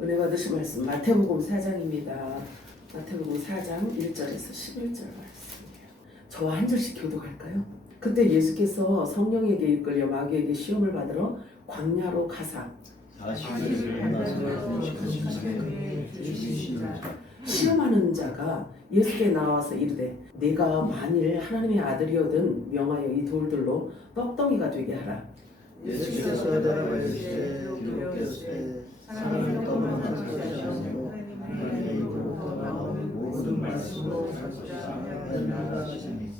은혜 받으신 말씀 마태복음 4장입니다. 마태복음 4장 1절에서 11절 말씀이에요. 저와 한 절씩 교독할까요? 그때 예수께서 성령에게 이끌려 마귀에게 시험을 받으러 광야로 가사 40일을 만나서 시험하는 자가 예수께 나와서 이르되 내가 만일 하나님의 아들이거든 명하여 이 돌들로 떡덩이가 되게 하라. 예수께서 대답하시되 기록되었으되 사람의 떡으로 살 것이 아니고 하나님의 입으로부터 나오는 모든 말씀으로 살 것이 아니라 하시니.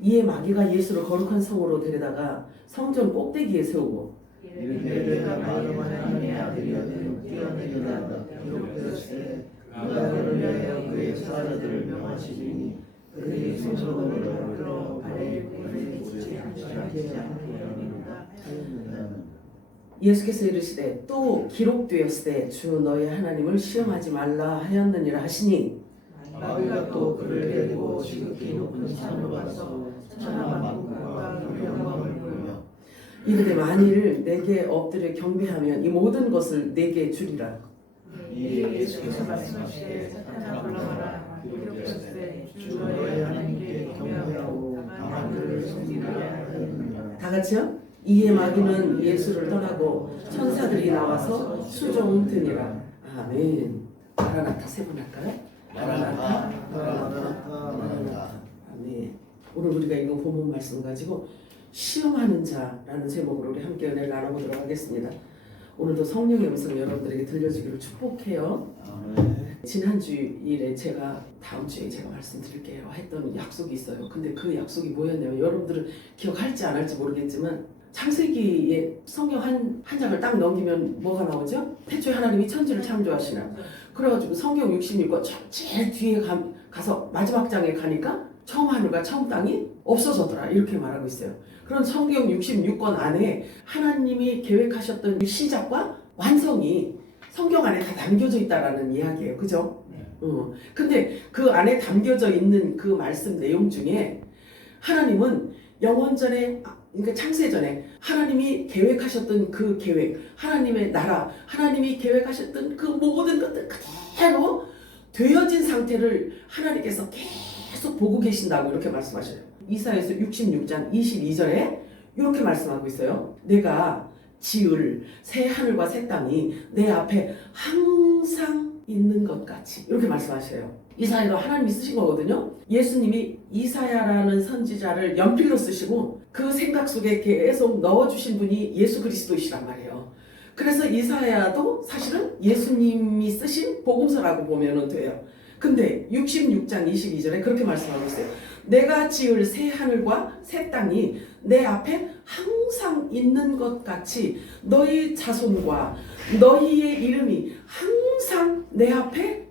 이에 마귀가 예수를 거룩한 성으로 데려다가 성전 꼭대기에 세우고 이르되 내가 만일 하나님의 아들이거든 뛰어내리라. 기록되었으되 그가 너를 위하여 그의 사자들을 명하시리니 그들이 손으로 끌어 발에 붙이지 않게 하리라. 예수께서 이르시되 또 기록되었으되 주 너희 하나님을 시험하지 말라 하였느니라 하시니 마귀가 또 그를 데리고 지극히 높은 산으로 가서 천하 만국과 그 영광을 보며 이르되 만일 내게 엎드려 경배하면 이 모든 것을 내게 주리라. 이에 예수께서 말씀하시되 사탄아 물러가라. 기록되었으되 주 너희 하나님께 경배하고 다만 그를 섬기라 하였느니라. 다 같이요? 이에 마귀는 예수를 떠나고 천사들이 나와서 수종드니라. 아멘. 마라나타 세 번 할까요? 마라나타, 마라나타, 마라나타. 아멘. 오늘 우리가 읽은 본문 말씀 가지고 시험하는 자라는 제목으로 우리 함께 은혜를 나눠보도록 하겠습니다. 오늘도 성령의 음성 여러분들에게 들려주기를 축복해요. 지난 주일에 다음 주에 제가 말씀드릴게요 했던 약속이 있어요. 근데 그 약속이 뭐였냐면 여러분들은 기억할지 안 할지 모르겠지만 창세기에 성경 한 장을 딱 넘기면 뭐가 나오죠? 태초에 하나님이 천지를 창조하시나. 그래가지고 성경 66권 제일 뒤에 가서 마지막 장에 가니까 처음 하늘과 처음 땅이 없어졌더라 이렇게 말하고 있어요. 그런 성경 66권 안에 하나님이 계획하셨던 시작과 완성이 성경 안에 다 담겨져 있다라는 이야기예요. 그죠? 근데 그 안에 담겨져 있는 그 말씀 내용 중에 하나님은 영원전에 그러니까 창세전에 하나님이 계획하셨던 그 계획, 하나님의 나라, 하나님이 계획하셨던 그 모든 것들 그대로 되어진 상태를 하나님께서 계속 보고 계신다고 이렇게 말씀하셔요. 이사야서 66장 22절에 이렇게 말씀하고 있어요. 내가 지을 새 하늘과 새 땅이 내 앞에 항상 있는 것 같이 이렇게 말씀하셔요. 이사야가 하나님이 쓰신 거거든요. 예수님이 이사야라는 선지자를 연필로 쓰시고 그 생각 속에 계속 넣어주신 분이 예수 그리스도이시란 말이에요. 그래서 이사야도 사실은 예수님이 쓰신 복음서라고 보면 돼요. 근데 66장 22절에 그렇게 말씀하고 있어요. 내가 지을 새 하늘과 새 땅이 내 앞에 항상 있는 것 같이 너희 자손과 너희의 이름이 항상 내 앞에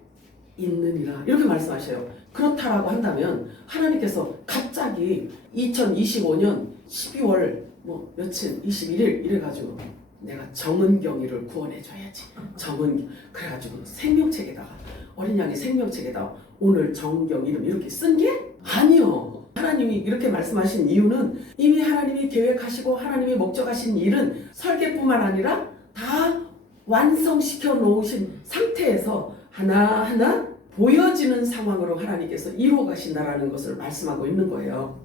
있느니라 이렇게 말씀하셔요. 그렇다라고 한다면 하나님께서 갑자기 2025년 12월 며칠 21일 이래가지고 내가 정은경이를 구원해줘야지. 그래가지고 생명책에다가 어린 양의 생명책에다 오늘 정은경 이름 이렇게 쓴 게 아니요. 하나님이 이렇게 말씀하신 이유는 이미 하나님이 계획하시고 하나님이 목적하신 일은 설계뿐만 아니라 다 완성시켜 놓으신 상태에서 하나하나 보여지는 상황으로 하나님께서 이루어 가신다라는 것을 말씀하고 있는 거예요.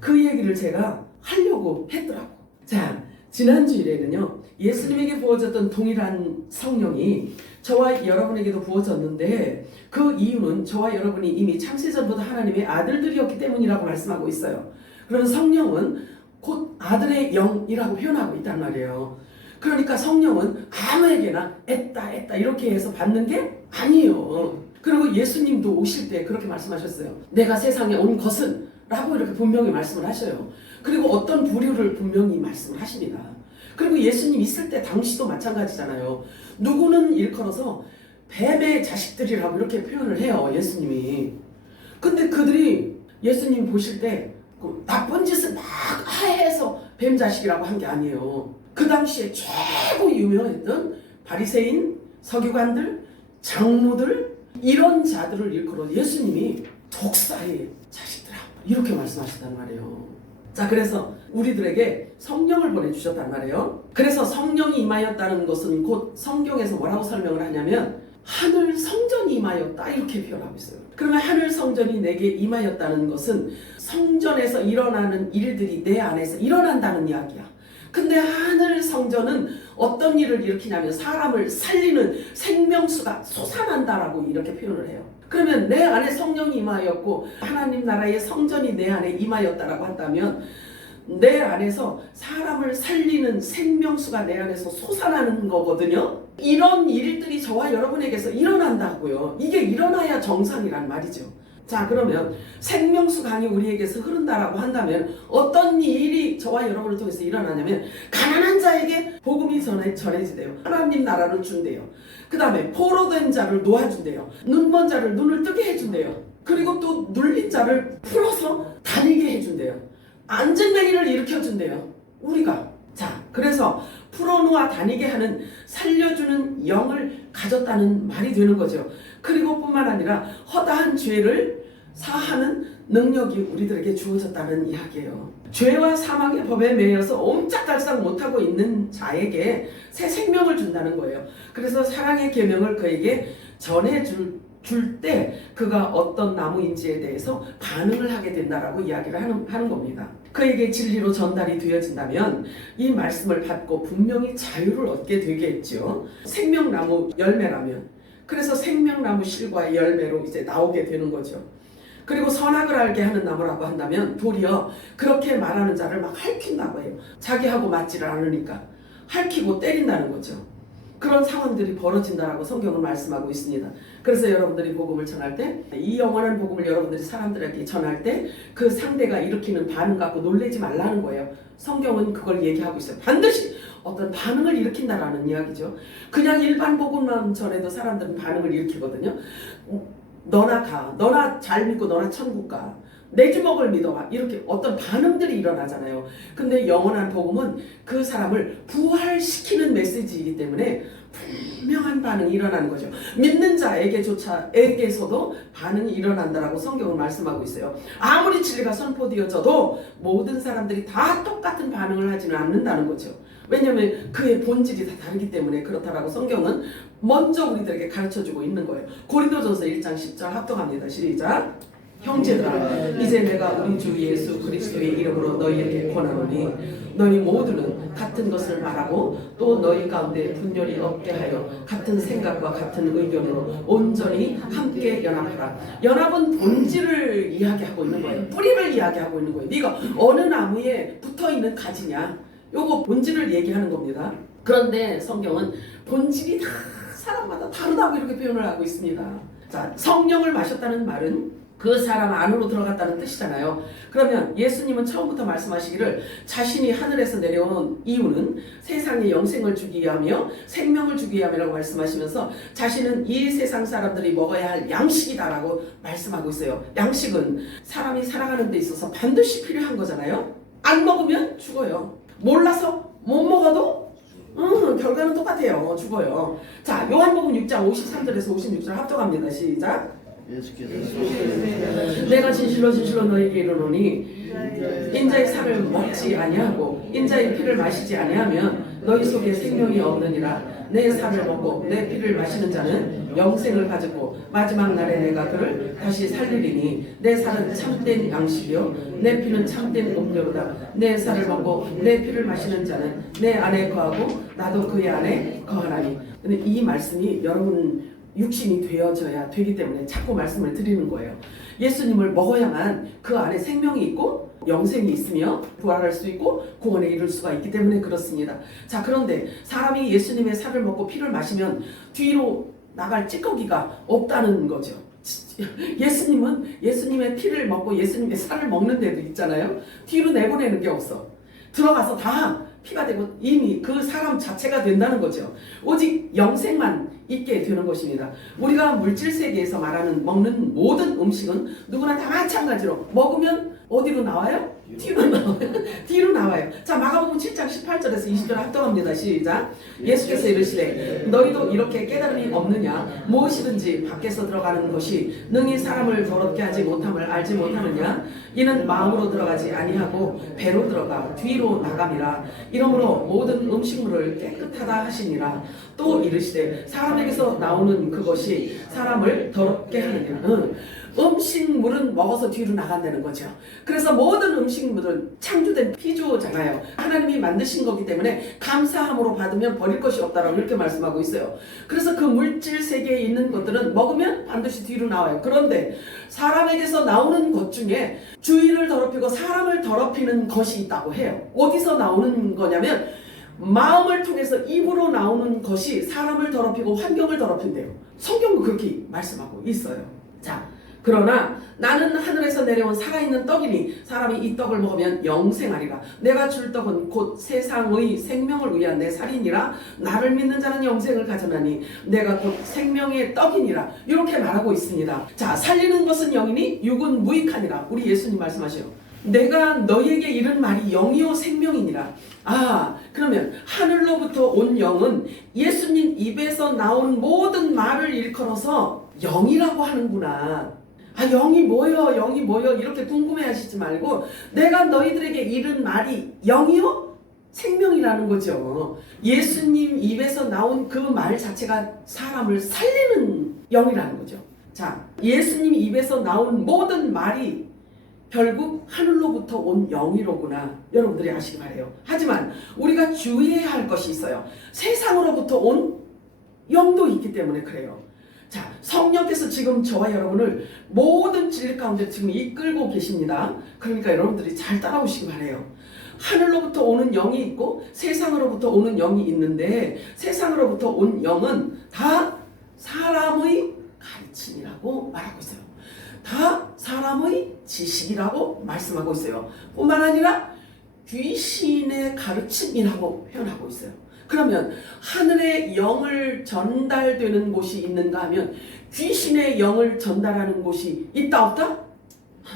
그 얘기를 제가 하려고 했더라고. 자, 지난주일에는요. 예수님에게 부어졌던 동일한 성령이 저와 여러분에게도 부어졌는데 그 이유는 저와 여러분이 이미 창세전부터 하나님의 아들들이었기 때문이라고 말씀하고 있어요. 그런 성령은 곧 아들의 영이라고 표현하고 있단 말이에요. 그러니까 성령은 아무에게나 애따 이렇게 해서 받는 게 아니에요. 그리고 예수님도 오실 때 그렇게 말씀하셨어요. 내가 세상에 온 것은 라고 이렇게 분명히 말씀을 하셔요. 그리고 어떤 부류를 분명히 말씀을 하십니다. 그리고 예수님 있을 때 당시도 마찬가지잖아요. 누구는 일컬어서 뱀의 자식들이라고 이렇게 표현을 해요. 예수님이. 근데 그들이 예수님 보실 때 나쁜 짓을 막 해서 뱀 자식이라고 한 게 아니에요. 그 당시에 최고 유명했던 바리새인, 서기관들, 장로들 이런 자들을 일컬어 예수님이 독사의 자식들아 이렇게 말씀하셨단 말이에요. 자, 그래서 우리들에게 성령을 보내주셨단 말이에요. 그래서 성령이 임하였다는 것은 곧 성경에서 뭐라고 설명을 하냐면 하늘 성전이 임하였다 이렇게 표현하고 있어요. 그러면 하늘 성전이 내게 임하였다는 것은 성전에서 일어나는 일들이 내 안에서 일어난다는 이야기야. 근데 하늘 성전은 어떤 일을 일으키냐면 사람을 살리는 생명수가 솟아난다라고 이렇게 표현을 해요. 그러면 내 안에 성령이 임하였고 하나님 나라의 성전이 내 안에 임하였다라고 한다면 내 안에서 사람을 살리는 생명수가 내 안에서 솟아나는 거거든요. 이런 일들이 저와 여러분에게서 일어난다고요. 이게 일어나야 정상이란 말이죠. 자, 그러면 생명수 강이 우리에게서 흐른다라고 한다면 어떤 일이 저와 여러분을 통해서 일어나냐면 가난한 자에게 복음이 전해지대요. 하나님 나라를 준대요. 그 다음에 포로된 자를 놓아준대요. 눈먼 자를 눈을 뜨게 해준대요. 그리고 또 눌린 자를 풀어서 다니게 해준대요. 안전뱅이를 일으켜준대요. 우리가. 자, 그래서 풀어놓아 다니게 하는 살려주는 영을 가졌다는 말이 되는 거죠. 그리고 뿐만 아니라 허다한 죄를 사하는 능력이 우리들에게 주어졌다는 이야기예요. 죄와 사망의 법에 매여서 옴짝달싹 못하고 있는 자에게 새 생명을 준다는 거예요. 그래서 사랑의 계명을 그에게 전해줄 때 그가 어떤 나무인지에 대해서 반응을 하게 된다라고 이야기를 하는 겁니다. 그에게 진리로 전달이 되어진다면 이 말씀을 받고 분명히 자유를 얻게 되겠죠. 생명나무 열매라면. 그래서 생명나무 실과의 열매로 이제 나오게 되는 거죠. 그리고 선악을 알게 하는 나무라고 한다면 도리어 그렇게 말하는 자를 막 핥힌다고 해요. 자기하고 맞지를 않으니까 핥히고 때린다는 거죠. 그런 상황들이 벌어진다라고 성경은 말씀하고 있습니다. 그래서 여러분들이 복음을 전할 때 이 영원한 복음을 여러분들이 사람들에게 전할 때 그 상대가 일으키는 반응 갖고 놀라지 말라는 거예요. 성경은 그걸 얘기하고 있어요. 반드시 어떤 반응을 일으킨다라는 이야기죠. 그냥 일반 복음만 전해도 사람들은 반응을 일으키거든요. 너나 가, 너나 잘 믿고 너나 천국 가, 내 주먹을 믿어봐, 이렇게 어떤 반응들이 일어나잖아요. 근데 영원한 복음은 그 사람을 부활시키는 메시지이기 때문에 분명한 반응이 일어나는 거죠. 믿는 자에게서도 반응이 일어난다라고 성경은 말씀하고 있어요. 아무리 진리가 선포되어져도 모든 사람들이 다 똑같은 반응을 하지는 않는다는 거죠. 왜냐하면 그의 본질이 다 다르기 때문에 그렇다라고 성경은 먼저 우리들에게 가르쳐주고 있는 거예요. 고린도전서 1장 10절 합독합니다. 시작. 형제들아, 이제 내가 우리 주 예수 그리스도의 이름으로 너희에게 권하노니 너희 모두는 같은 것을 말하고 또 너희 가운데 분열이 없게 하여 같은 생각과 같은 의견으로 온전히 함께 연합하라. 연합은 본질을 이야기하고 있는 거예요. 뿌리를 이야기하고 있는 거예요. 네가 어느 나무에 붙어있는 가지냐, 요거 본질을 얘기하는 겁니다. 그런데 성경은 본질이 다 사람마다 다르다고 이렇게 표현을 하고 있습니다. 자, 성령을 마셨다는 말은 그 사람 안으로 들어갔다는 뜻이잖아요. 그러면 예수님은 처음부터 말씀하시기를 자신이 하늘에서 내려온 이유는 세상에 영생을 주기 위하며 생명을 주기 위함이라고 말씀하시면서 자신은 이 세상 사람들이 먹어야 할 양식이다라고 말씀하고 있어요. 양식은 사람이 살아가는 데 있어서 반드시 필요한 거잖아요. 안 먹으면 죽어요. 몰라서 못 먹어도 결과는 똑같아요. 죽어요. 자, 요한복음 6장 53절에서 56절 합독합니다. 시작. 내가 진실로 진실로 너희에게 이르노니 인자의 살을 먹지 아니하고 인자의 피를 마시지 아니하면 너희 속에 생명이 없느니라. 내 살을 먹고 내 피를 마시는 자는 영생을 가지고 마지막 날에 내가 그를 다시 살리리니 내 살은 참된 양식이요 내 피는 참된 음료로다. 내 살을 먹고 내 피를 마시는 자는 내 안에 거하고 나도 그의 안에 거하나니. 근데 이 말씀이 여러분 육신이 되어져야 되기 때문에 자꾸 말씀을 드리는 거예요. 예수님을 먹어야만 그 안에 생명이 있고 영생이 있으며 부활할 수 있고 구원에 이를 수가 있기 때문에 그렇습니다. 자, 그런데 사람이 예수님의 살을 먹고 피를 마시면 뒤로 나갈 찌꺼기가 없다는 거죠. 예수님은 예수님의 피를 먹고 예수님의 살을 먹는 데도 있잖아요. 뒤로 내보내는 게 없어. 들어가서 다 피가 되고 이미 그 사람 자체가 된다는 거죠. 오직 영생만 있게 되는 것입니다. 우리가 물질 세계에서 말하는 먹는 모든 음식은 누구나 다 마찬가지로 먹으면 어디로 나와요? 뒤로 나와요. 뒤로 나와요. 자, 마가복음 7장 18절에서 20절 합동합니다. 시작. 예수께서 이르시되 너희도 이렇게 깨달음이 없느냐? 무엇이든지 밖에서 들어가는 것이 능히 사람을 더럽게 하지 못함을 알지 못하느냐? 이는 마음으로 들어가지 아니하고 배로 들어가 뒤로 나감이라. 이러므로 모든 음식물을 깨끗하다 하시니라. 또 이르시되 사람에게서 나오는 그것이 사람을 더럽게 하느냐? 음식물은 먹어서 뒤로 나간다는 거죠. 그래서 모든 음식물은 창조된 피조잖아요. 하나님이 만드신 거기 때문에 감사함으로 받으면 버릴 것이 없다라고 이렇게 말씀하고 있어요. 그래서 그 물질 세계에 있는 것들은 먹으면 반드시 뒤로 나와요. 그런데 사람에게서 나오는 것 중에 주인을 더럽히고 사람을 더럽히는 것이 있다고 해요. 어디서 나오는 거냐면 마음을 통해서 입으로 나오는 것이 사람을 더럽히고 환경을 더럽힌대요. 성경도 그렇게 말씀하고 있어요. 자, 그러나 나는 하늘에서 내려온 살아있는 떡이니 사람이 이 떡을 먹으면 영생하리라. 내가 줄 떡은 곧 세상의 생명을 위한 내 살이니라. 나를 믿는 자는 영생을 가져나니 내가 곧 생명의 떡이니라. 이렇게 말하고 있습니다. 자, 살리는 것은 영이니 육은 무익하니라. 우리 예수님 말씀하셔요. 내가 너희에게 이른 말이 영이요 생명이니라. 아, 그러면 하늘로부터 온 영은 예수님 입에서 나온 모든 말을 일컬어서 영이라고 하는구나. 아, 영이 뭐요? 영이 뭐요? 이렇게 궁금해하시지 말고 내가 너희들에게 이른 말이 영이요? 생명이라는 거죠. 예수님 입에서 나온 그 말 자체가 사람을 살리는 영이라는 거죠. 자, 예수님 입에서 나온 모든 말이 결국 하늘로부터 온 영이로구나. 여러분들이 아시기 바래요. 하지만 우리가 주의해야 할 것이 있어요. 세상으로부터 온 영도 있기 때문에 그래요. 자, 성령께서 지금 저와 여러분을 모든 진리 가운데 지금 이끌고 계십니다. 그러니까 여러분들이 잘 따라오시기 바래요. 하늘로부터 오는 영이 있고 세상으로부터 오는 영이 있는데 세상으로부터 온 영은 다 사람의 가르침이라고 말하고 있어요. 다 사람의 지식이라고 말씀하고 있어요. 뿐만 아니라 귀신의 가르침이라고 표현하고 있어요. 그러면 하늘의 영을 전달되는 곳이 있는가 하면 귀신의 영을 전달하는 곳이 있다 없다?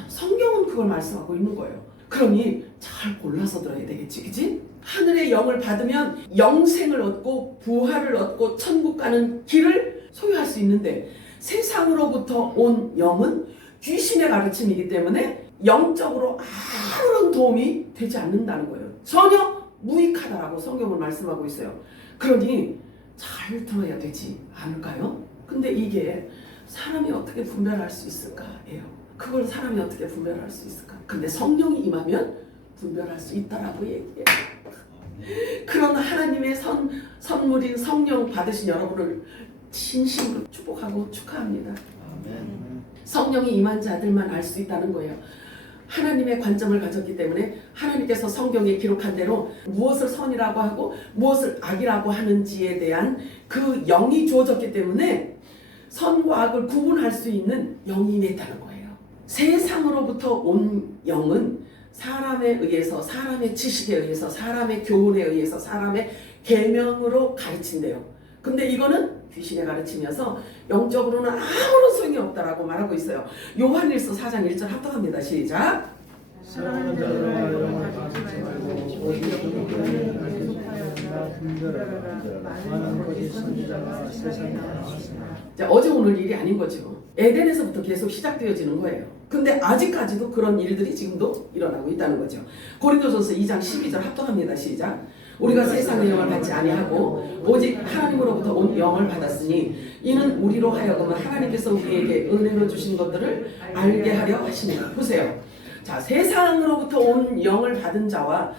성경은 그걸 말씀하고 있는 거예요. 그러니 잘 골라서 들어야 되겠지, 그치? 하늘의 영을 받으면 영생을 얻고 부활을 얻고 천국 가는 길을 소유할 수 있는데 세상으로부터 온 영은 귀신의 가르침이기 때문에 영적으로 아무런 도움이 되지 않는다는 거예요. 전혀 무익하다라고 성경을 말씀하고 있어요. 그러니 잘 들어야 되지 않을까요? 근데 이게 사람이 어떻게 분별할 수 있을까예요. 그걸 사람이 어떻게 분별할 수 있을까? 근데 성령이 임하면 분별할 수 있다라고 얘기해요. 그런 하나님의 선물인 성령 받으신 여러분을 진심으로 축복하고 축하합니다. 성령이 임한 자들만 알 수 있다는 거예요. 하나님의 관점을 가졌기 때문에 하나님께서 성경에 기록한 대로 무엇을 선이라고 하고 무엇을 악이라고 하는지에 대한 그 영이 주어졌기 때문에 선과 악을 구분할 수 있는 영이 임했다는 거예요. 세상으로부터 온 영은 사람에 의해서, 사람의 지식에 의해서, 사람의 교훈에 의해서, 사람의 계명으로 가르친대요. 근데 이거는 귀신의 가르침이어서 영적으로는 아무런 소용이 없다라고 말하고 있어요. 요한일서 4장 1절 합독합니다. 시작. 사랑하는 자들아 영을 가지지 말고 오직 많은 거짓 선지자가 세상에 나왔으나. 자, 어제 오늘 일이 아닌 거죠. 에덴에서부터 계속 시작되어지는 거예요. 근데 아직까지도 그런 일들이 지금도 일어나고 있다는 거죠. 고린도전서 2장 12절 합독합니다. 시작. 우리가 세상의 영을 받지 아니하고 오직 하나님으로부터 온 영을 받았으니 이는 우리로 하여금 하나님께서 우리에게 은혜로 주신 것들을 알게 하려 하시니라. 보세요. 자, 세상으로부터 온 영을 받은 자와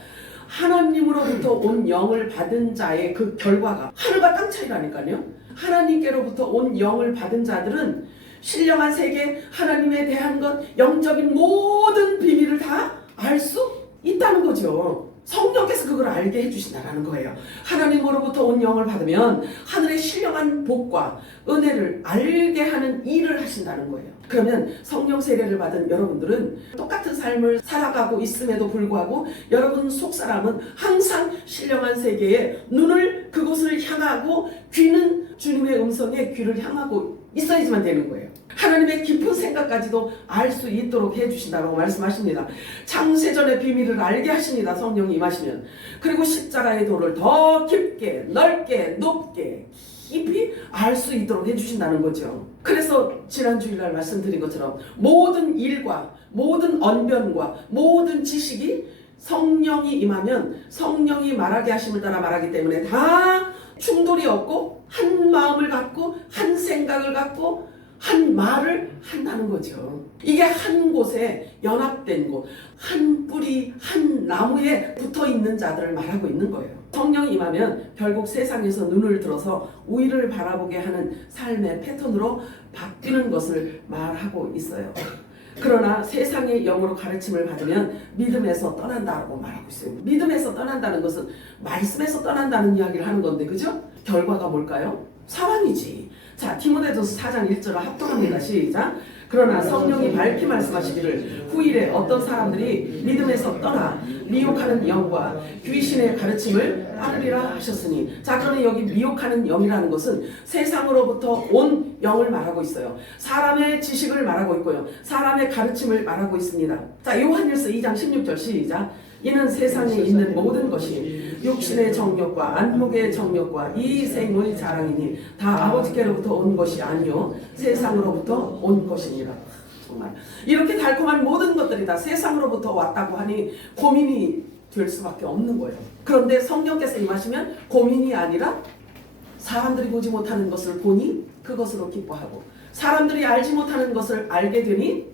하나님으로부터 온 영을 받은 자의 그 결과가 하늘과 땅 차이라니까요. 하나님께로부터 온 영을 받은 자들은 신령한 세계, 하나님에 대한 것, 영적인 모든 비밀을 다 알 수 있다는 거죠. 성령께서 그걸 알게 해주신다는 거예요. 하나님으로부터 온 영을 받으면 하늘의 신령한 복과 은혜를 알게 하는 일을 하신다는 거예요. 그러면 성령 세례를 받은 여러분들은 똑같은 삶을 살아가고 있음에도 불구하고 여러분 속사람은 항상 신령한 세계에 눈을 그곳을 향하고 귀는 주님의 음성에 귀를 향하고 있어야지만 되는 거예요. 하나님의 깊은 생각까지도 알 수 있도록 해주신다고 말씀하십니다. 창세전의 비밀을 알게 하십니다. 성령이 임하시면. 그리고 십자가의 도를 더 깊게 넓게 높게 깊이 알 수 있도록 해주신다는 거죠. 그래서 지난 주일날 말씀드린 것처럼 모든 일과 모든 언변과 모든 지식이 성령이 임하면 성령이 말하게 하심을 따라 말하기 때문에 다 충돌이 없고 한 마음을 갖고 한 생각을 갖고 한 말을 한다는 거죠. 이게 한 곳에 연합된 곳, 한 뿌리, 한 나무에 붙어 있는 자들을 말하고 있는 거예요. 성령이 임하면 결국 세상에서 눈을 들어서 우위를 바라보게 하는 삶의 패턴으로 바뀌는 것을 말하고 있어요. 그러나 세상의 영으로 가르침을 받으면 믿음에서 떠난다고 말하고 있어요. 믿음에서 떠난다는 것은 말씀에서 떠난다는 이야기를 하는 건데, 그죠? 결과가 뭘까요? 사망이지. 자, 디모데전서 4장 1절을 합독합니다. 시작. 그러나 성령이 밝히 말씀하시기를 후일에 어떤 사람들이 믿음에서 떠나 미혹하는 영과 귀신의 가르침을 따르리라 하셨으니, 자, 그러면 여기 미혹하는 영이라는 것은 세상으로부터 온 영을 말하고 있어요. 사람의 지식을 말하고 있고요. 사람의 가르침을 말하고 있습니다. 자, 요한일서 2장 16절 시작. 이는 세상에 있는 모든 것이 육신의 정욕과 안목의 정욕과 이 생의 자랑이니 다 아버지께로부터 온 것이 아니요 세상으로부터 온 것이니라. 정말 이렇게 달콤한 모든 것들이 다 세상으로부터 왔다고 하니 고민이 될 수밖에 없는 거예요. 그런데 성령께서 임하시면 고민이 아니라 사람들이 보지 못하는 것을 보니 그것으로 기뻐하고 사람들이 알지 못하는 것을 알게 되니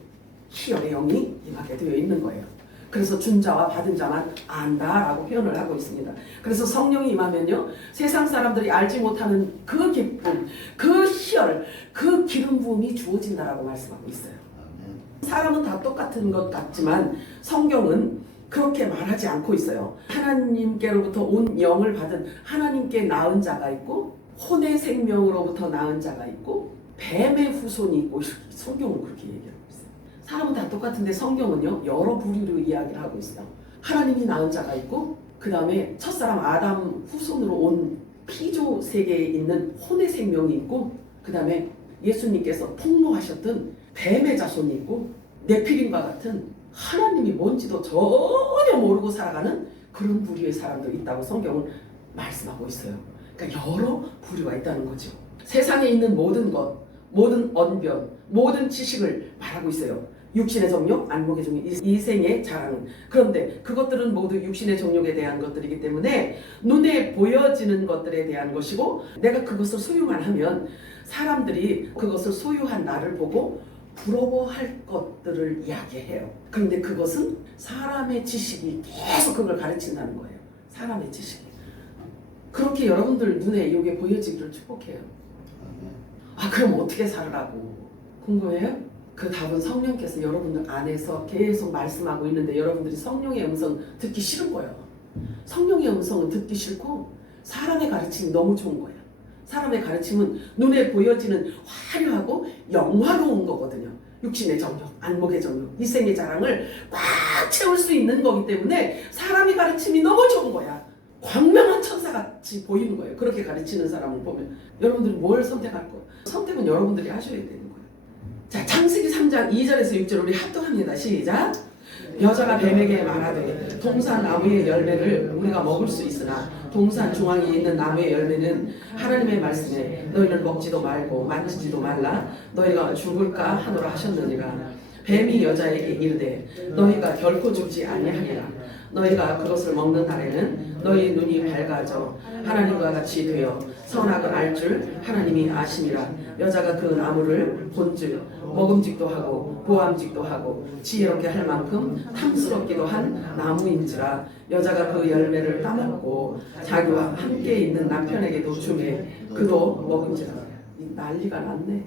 희열의 영이 임하게 되어 있는 거예요. 그래서 준 자와 받은 자만 안다라고 표현을 하고 있습니다. 그래서 성령이 임하면요, 세상 사람들이 알지 못하는 그 기쁨, 그 희열, 그 기름 부음이 주어진다라고 말씀하고 있어요. 사람은 다 똑같은 것 같지만 성경은 그렇게 말하지 않고 있어요. 하나님께로부터 온 영을 받은 하나님께 낳은 자가 있고 혼의 생명으로부터 낳은 자가 있고 뱀의 후손이 있고, 성경은 그렇게 얘기해요. 사람은 다 똑같은데 성경은요 여러 부류로 이야기를 하고 있어요. 하나님이 낳은 자가 있고 그 다음에 첫사람 아담 후손으로 온 피조 세계에 있는 혼의 생명이 있고 그 다음에 예수님께서 폭로하셨던 뱀의 자손이 있고 네피림과 같은 하나님이 뭔지도 전혀 모르고 살아가는 그런 부류의 사람들이 있다고 성경은 말씀하고 있어요. 그러니까 여러 부류가 있다는 거죠. 세상에 있는 모든 것, 모든 언변, 모든 지식을 말하고 있어요. 육신의 정욕, 안목의 정욕, 이생의 자랑은. 그런데 그것들은 모두 육신의 정욕에 대한 것들이기 때문에 눈에 보여지는 것들에 대한 것이고 내가 그것을 소유만 하면 사람들이 그것을 소유한 나를 보고 부러워할 것들을 이야기해요. 그런데 그것은 사람의 지식이 계속 그걸 가르친다는 거예요. 사람의 지식이. 그렇게 여러분들 눈에 이게 보여지기를 축복해요. 아, 그럼 어떻게 살으라고 궁금해요? 그 답은 성령께서 여러분들 안에서 계속 말씀하고 있는데 여러분들이 성령의 음성 듣기 싫은 거예요. 성령의 음성은 듣기 싫고 사람의 가르침이 너무 좋은 거예요. 사람의 가르침은 눈에 보여지는 화려하고 영화로운 거거든요. 육신의 정욕, 안목의 정욕, 이생의 자랑을 꽉 채울 수 있는 거기 때문에 사람의 가르침이 너무 좋은 거야. 광명한 천사같이 보이는 거예요. 그렇게 가르치는 사람을 보면 여러분들이 뭘 선택할 거예요? 선택은 여러분들이 하셔야 되는 거예요. 자, 창세기 3장 2절에서 6절 우리 합독합니다. 시작. 여자가 뱀에게 말하되 동산 나무의 열매를 우리가 먹을 수 있으나 동산 중앙에 있는 나무의 열매는 하나님의 말씀에 너희는 먹지도 말고 만지지도 말라 너희가 죽을까 하노라 하셨느니라. 뱀이 여자에게 이르되 너희가 결코 죽지 아니하리라. 너희가 그것을 먹는 날에는 너희 눈이 밝아져 하나님과 같이 되어 선악을 알 줄 하나님이 아심이라. 여자가 그 나무를 본즉 먹음직도 하고 보암직도 하고 지혜롭게 할 만큼 탐스럽기도 한 나무인지라. 여자가 그 열매를 따먹고 자기와 함께 있는 남편에게도 주매 그도 먹은지라. 난리가 났네.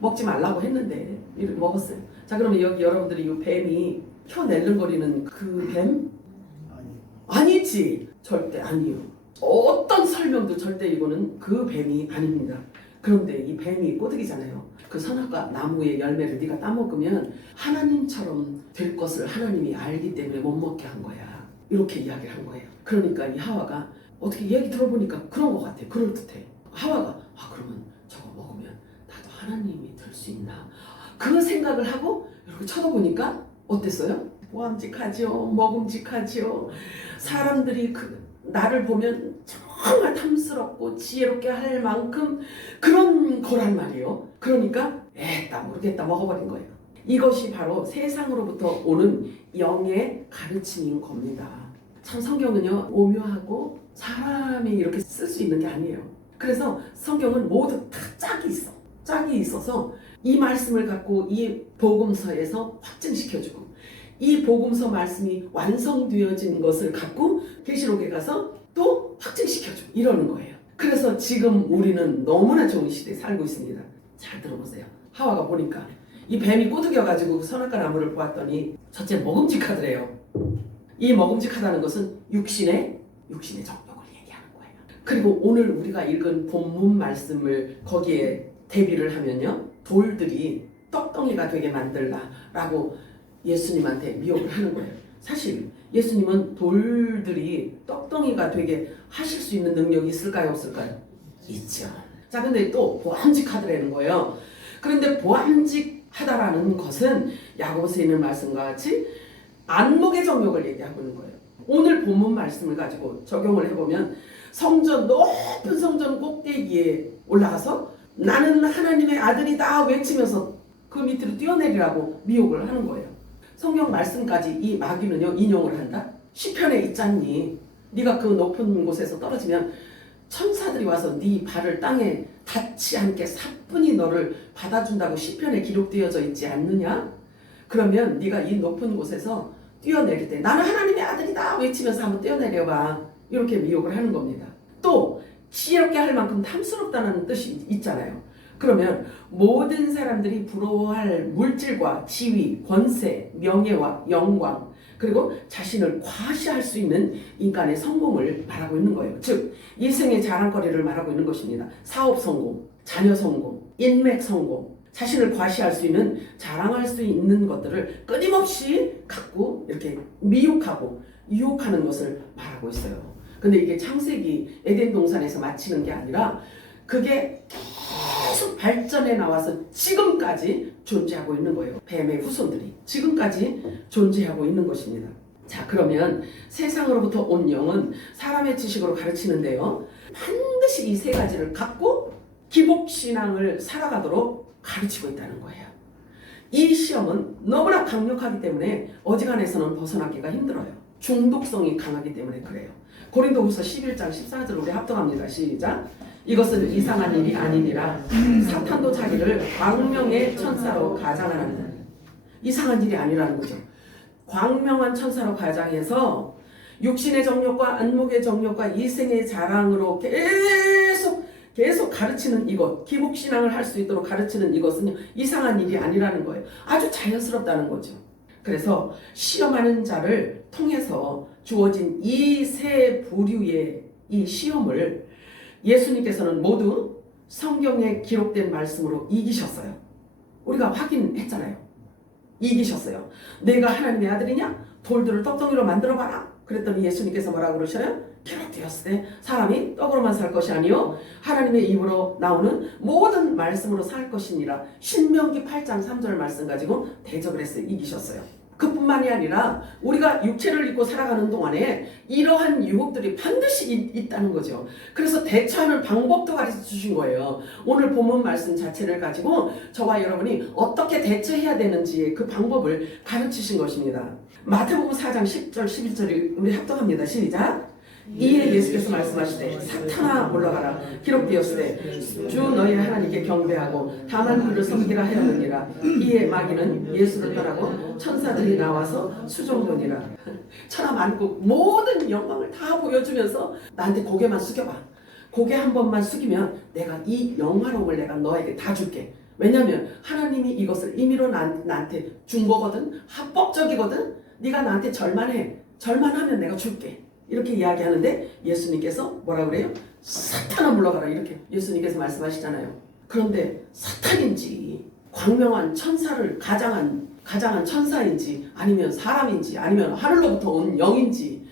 먹지 말라고 했는데 먹었어요. 자, 그러면 여기 여러분들이 이 뱀이 혀낼름거리는 그 뱀? 아니지. 절대 아니요. 어떤 설명도 절대 이거는 그 뱀이 아닙니다. 그런데 이 뱀이 꼬드기잖아요. 그 선악과 나무의 열매를 네가 따먹으면 하나님처럼 될 것을 하나님이 알기 때문에 못 먹게 한 거야. 이렇게 이야기를 한 거예요. 그러니까 이 하와가 어떻게 얘기 들어보니까 그런 것 같아. 그럴듯해. 하와가 그러면 저거 먹으면 나도 하나님이 될 수 있나? 그 생각을 하고 이렇게 쳐다보니까 어땠어요? 보암직하죠. 먹음직하죠. 사람들이 나를 보면 정말 탐스럽고 지혜롭게 할 만큼 그런 거란 말이에요. 그러니까 나 모르겠다 먹어버린 거예요. 이것이 바로 세상으로부터 오는 영의 가르침인 겁니다. 참 성경은요 오묘하고 사람이 이렇게 쓸 수 있는 게 아니에요. 그래서 성경은 모두 다 짝이 있어. 짝이 있어서 이 말씀을 갖고 이 복음서에서 확증시켜주고 이 복음서 말씀이 완성되어진 것을 갖고 계시록에 가서 또 확증시켜주고 이러는 거예요. 그래서 지금 우리는 너무나 좋은 시대에 살고 있습니다. 잘 들어보세요. 하와가 보니까 이 뱀이 꼬드겨가지고 선악과 나무를 보았더니 첫째 먹음직하더래요. 이 먹음직하다는 것은 육신의 정욕을 얘기하는 거예요. 그리고 오늘 우리가 읽은 본문 말씀을 거기에 대비를 하면요. 돌들이 떡덩이가 되게 만들라라고 예수님한테 미혹을 하는 거예요. 사실 예수님은 돌들이 떡덩이가 되게 하실 수 있는 능력이 있을까요? 없을까요? 있죠. 자, 근데 또 보암직하더라는 거예요. 그런데 보암직하다라는 것은 야고보서에 있는 말씀과 같이 안목의 정욕을 얘기하고 있는 거예요. 오늘 본문 말씀을 가지고 적용을 해보면 높은 성전 꼭대기에 올라가서 나는 하나님의 아들이다 외치면서 그 밑으로 뛰어내리라고 미혹을 하는 거예요. 성경 말씀까지 이 마귀는요 인용을 한다. 시편에 있잖니. 네가 그 높은 곳에서 떨어지면 천사들이 와서 네 발을 땅에 닿지 않게 사뿐히 너를 받아준다고 시편에 기록되어져 있지 않느냐? 그러면 네가 이 높은 곳에서 뛰어내릴 때 나는 하나님의 아들이다 외치면서 한번 뛰어내려봐. 이렇게 미혹을 하는 겁니다. 또 지혜롭게 할 만큼 탐스럽다는 뜻이 있잖아요. 그러면 모든 사람들이 부러워할 물질과 지위, 권세, 명예와 영광 그리고 자신을 과시할 수 있는 인간의 성공을 말하고 있는 거예요. 즉 일생의 자랑거리를 말하고 있는 것입니다. 사업 성공, 자녀 성공, 인맥 성공, 자신을 과시할 수 있는 자랑할 수 있는 것들을 끊임없이 갖고 이렇게 미혹하고 유혹하는 것을 말하고 있어요. 근데 이게 창세기 에덴 동산에서 마치는 게 아니라 그게 계속 발전해 나와서 지금까지 존재하고 있는 거예요. 뱀의 후손들이 지금까지 존재하고 있는 것입니다. 자, 그러면 세상으로부터 온 영은 사람의 지식으로 가르치는데요. 반드시 이 세 가지를 갖고 기복신앙을 살아가도록 가르치고 있다는 거예요. 이 시험은 너무나 강력하기 때문에 어지간해서는 벗어나기가 힘들어요. 중독성이 강하기 때문에 그래요. 고린도후서 11장 14절 우리 합독합니다. 시작. 이것은 이상한 일이 아니니라 사탄도 자기를 광명의 천사로 가장하는다. 이상한 일이 아니라는 거죠. 광명한 천사로 가장해서 육신의 정욕과 안목의 정욕과 이생의 자랑으로 계속 가르치는 이것, 기복신앙을 할 수 있도록 가르치는 이것은 이상한 일이 아니라는 거예요. 아주 자연스럽다는 거죠. 그래서 시험하는 자를 통해서 주어진 이 세 부류의 이 시험을 예수님께서는 모두 성경에 기록된 말씀으로 이기셨어요. 우리가 확인했잖아요. 이기셨어요. 내가 하나님의 아들이냐? 돌들을 떡덩이로 만들어봐라. 그랬더니 예수님께서 뭐라고 그러셔요? 기록되었을 때 사람이 떡으로만 살 것이 아니요 하나님의 입으로 나오는 모든 말씀으로 살 것이니라. 신명기 8장 3절 말씀 가지고 대적을 했어요. 이기셨어요. 그뿐만이 아니라 우리가 육체를 입고 살아가는 동안에 이러한 유혹들이 반드시 있다는 거죠. 그래서 대처하는 방법도 가르쳐 주신 거예요. 오늘 본문 말씀 자체를 가지고 저와 여러분이 어떻게 대처해야 되는지 그 방법을 가르치신 것입니다. 마태복음 4장 10절 11절을 우리 합독합니다. 시작. 이에 예수께서 말씀하시되 사탄아 물러가라. 기록되었으되 주 너희 하나님께 경배하고 다만 그를 섬기라 하였느니라. 이에 마귀는 예수를 떠나고 천사들이 나와서 수종되니라. 천하만국 모든 영광을 다 보여주면서 나한테 고개만 숙여봐. 고개 한 번만 숙이면 내가 이 영화로움을 내가 너에게 다 줄게. 왜냐하면 하나님이 이것을 임의로 나한테 준 거거든. 합법적이거든. 네가 나한테 절만해. 절만하면 내가 줄게. 이렇게 이야기하는데 예수님께서 뭐라 그래요? 사탄아 물러가라. 이렇게 예수님께서 말씀하시잖아요. 그런데 사탄인지 광명한 천사를 가장한 천사인지 아니면 사람인지 아니면 하늘로부터 온 영인지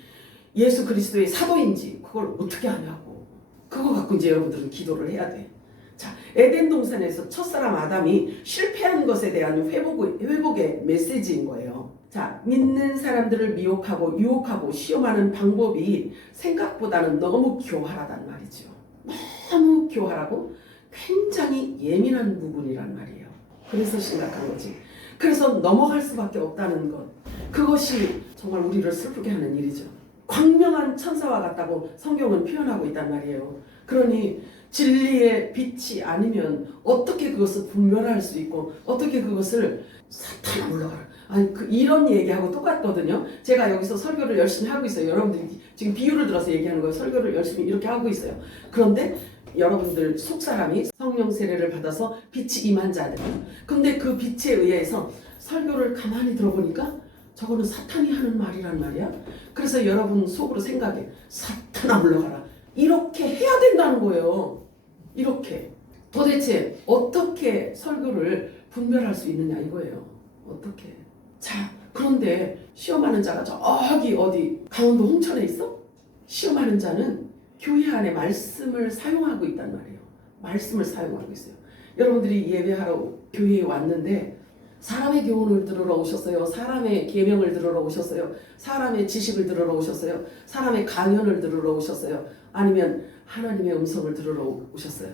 예수 그리스도의 사도인지 그걸 어떻게 아냐고. 그거 갖고 이제 여러분들은 기도를 해야 돼. 자, 에덴 동산에서 첫사람 아담이 실패한 것에 대한 회복의 메시지인 거예요. 자, 믿는 사람들을 미혹하고 유혹하고 시험하는 방법이 생각보다는 너무 교활하단 말이죠. 너무 교활하고 굉장히 예민한 부분이란 말이에요. 그래서 심각한 거지. 그래서 넘어갈 수밖에 없다는 것. 그것이 정말 우리를 슬프게 하는 일이죠. 광명한 천사와 같다고 성경은 표현하고 있단 말이에요. 그러니 진리의 빛이 아니면 어떻게 그것을 분별할 수 있고 어떻게 그것을 사탄아 물러가라. 아니 이런 얘기하고 똑같거든요. 제가 여기서 설교를 열심히 하고 있어요. 여러분들이 지금 비유를 들어서 얘기하는 거예요. 설교를 열심히 이렇게 하고 있어요. 그런데 여러분들 속사람이 성령 세례를 받아서 빛이 임한 자들. 근데 그 빛에 의해서 설교를 가만히 들어보니까 저거는 사탄이 하는 말이란 말이야. 그래서 여러분 속으로 생각해. 사탄아 물러가라. 이렇게 해야 된다는 거예요. 이렇게. 도대체 어떻게 설교를 분별할 수 있느냐 이거예요. 어떻게. 자, 그런데 시험하는 자가 저기 어디 강원도 홍천에 있어? 시험하는 자는 교회 안에 말씀을 사용하고 있단 말이에요. 말씀을 사용하고 있어요. 여러분들이 예배하러 교회에 왔는데 사람의 교훈을 들으러 오셨어요? 사람의 계명을 들으러 오셨어요? 사람의 지식을 들으러 오셨어요? 사람의 강연을 들으러 오셨어요? 아니면 하나님의 음성을 들으러 오셨어요?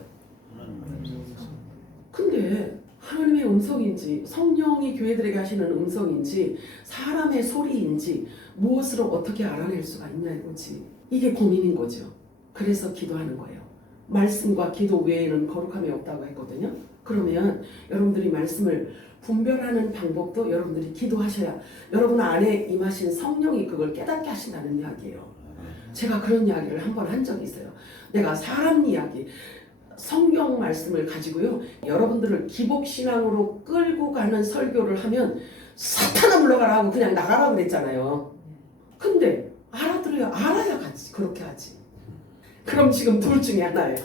근데 하나님의 음성인지 성령이 교회들에게 하시는 음성인지 사람의 소리인지 무엇으로 어떻게 알아낼 수가 있냐 이거지. 이게 고민인 거죠. 그래서 기도하는 거예요. 말씀과 기도 외에는 거룩함이 없다고 했거든요. 그러면 여러분들이 말씀을 분별하는 방법도 여러분들이 기도하셔야 여러분 안에 임하신 성령이 그걸 깨닫게 하신다는 이야기예요. 제가 그런 이야기를 한 번 한 적이 있어요. 내가 사람 이야기 성경 말씀을 가지고요 여러분들을 기복신앙으로 끌고 가는 설교를 하면 사탄아 물러가라 하고 그냥 나가라고 그랬잖아요. 근데 알아들어야 알아야 같이 그렇게 하지. 그럼 지금 둘 중에 하나예요.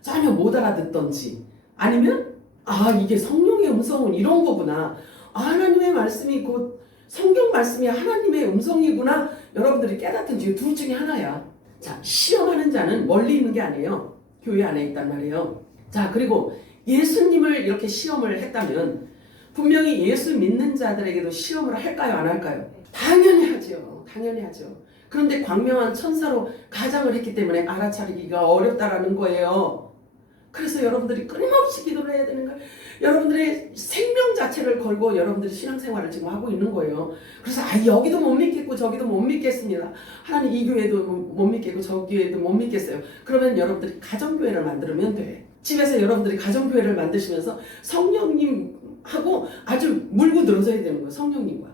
전혀 못 알아듣던지 아니면 이게 성령의 음성은 이런 거구나. 하나님의 말씀이 곧 성경 말씀이 하나님의 음성이구나. 여러분들이 깨닫든지 둘 중에 하나야. 자, 시험하는 자는 멀리 있는 게 아니에요. 교회 안에 있단 말이에요. 자, 그리고 예수님을 이렇게 시험을 했다면 분명히 예수 믿는 자들에게도 시험을 할까요? 안 할까요? 당연히 하죠. 당연히 하죠. 그런데 광명한 천사로 가장을 했기 때문에 알아차리기가 어렵다라는 거예요. 그래서 여러분들이 끊임없이 기도를 해야 되는 거예요. 여러분들의 생명 자체를 걸고 여러분들이 신앙생활을 지금 하고 있는 거예요. 그래서 여기도 못 믿겠고 저기도 못 믿겠습니다. 하나님 이 교회도 못 믿겠고 저 교회도 못 믿겠어요. 그러면 여러분들이 가정교회를 만들면 돼. 집에서 여러분들이 가정교회를 만드시면서 성령님하고 아주 물고 늘어져야 되는 거예요. 성령님과.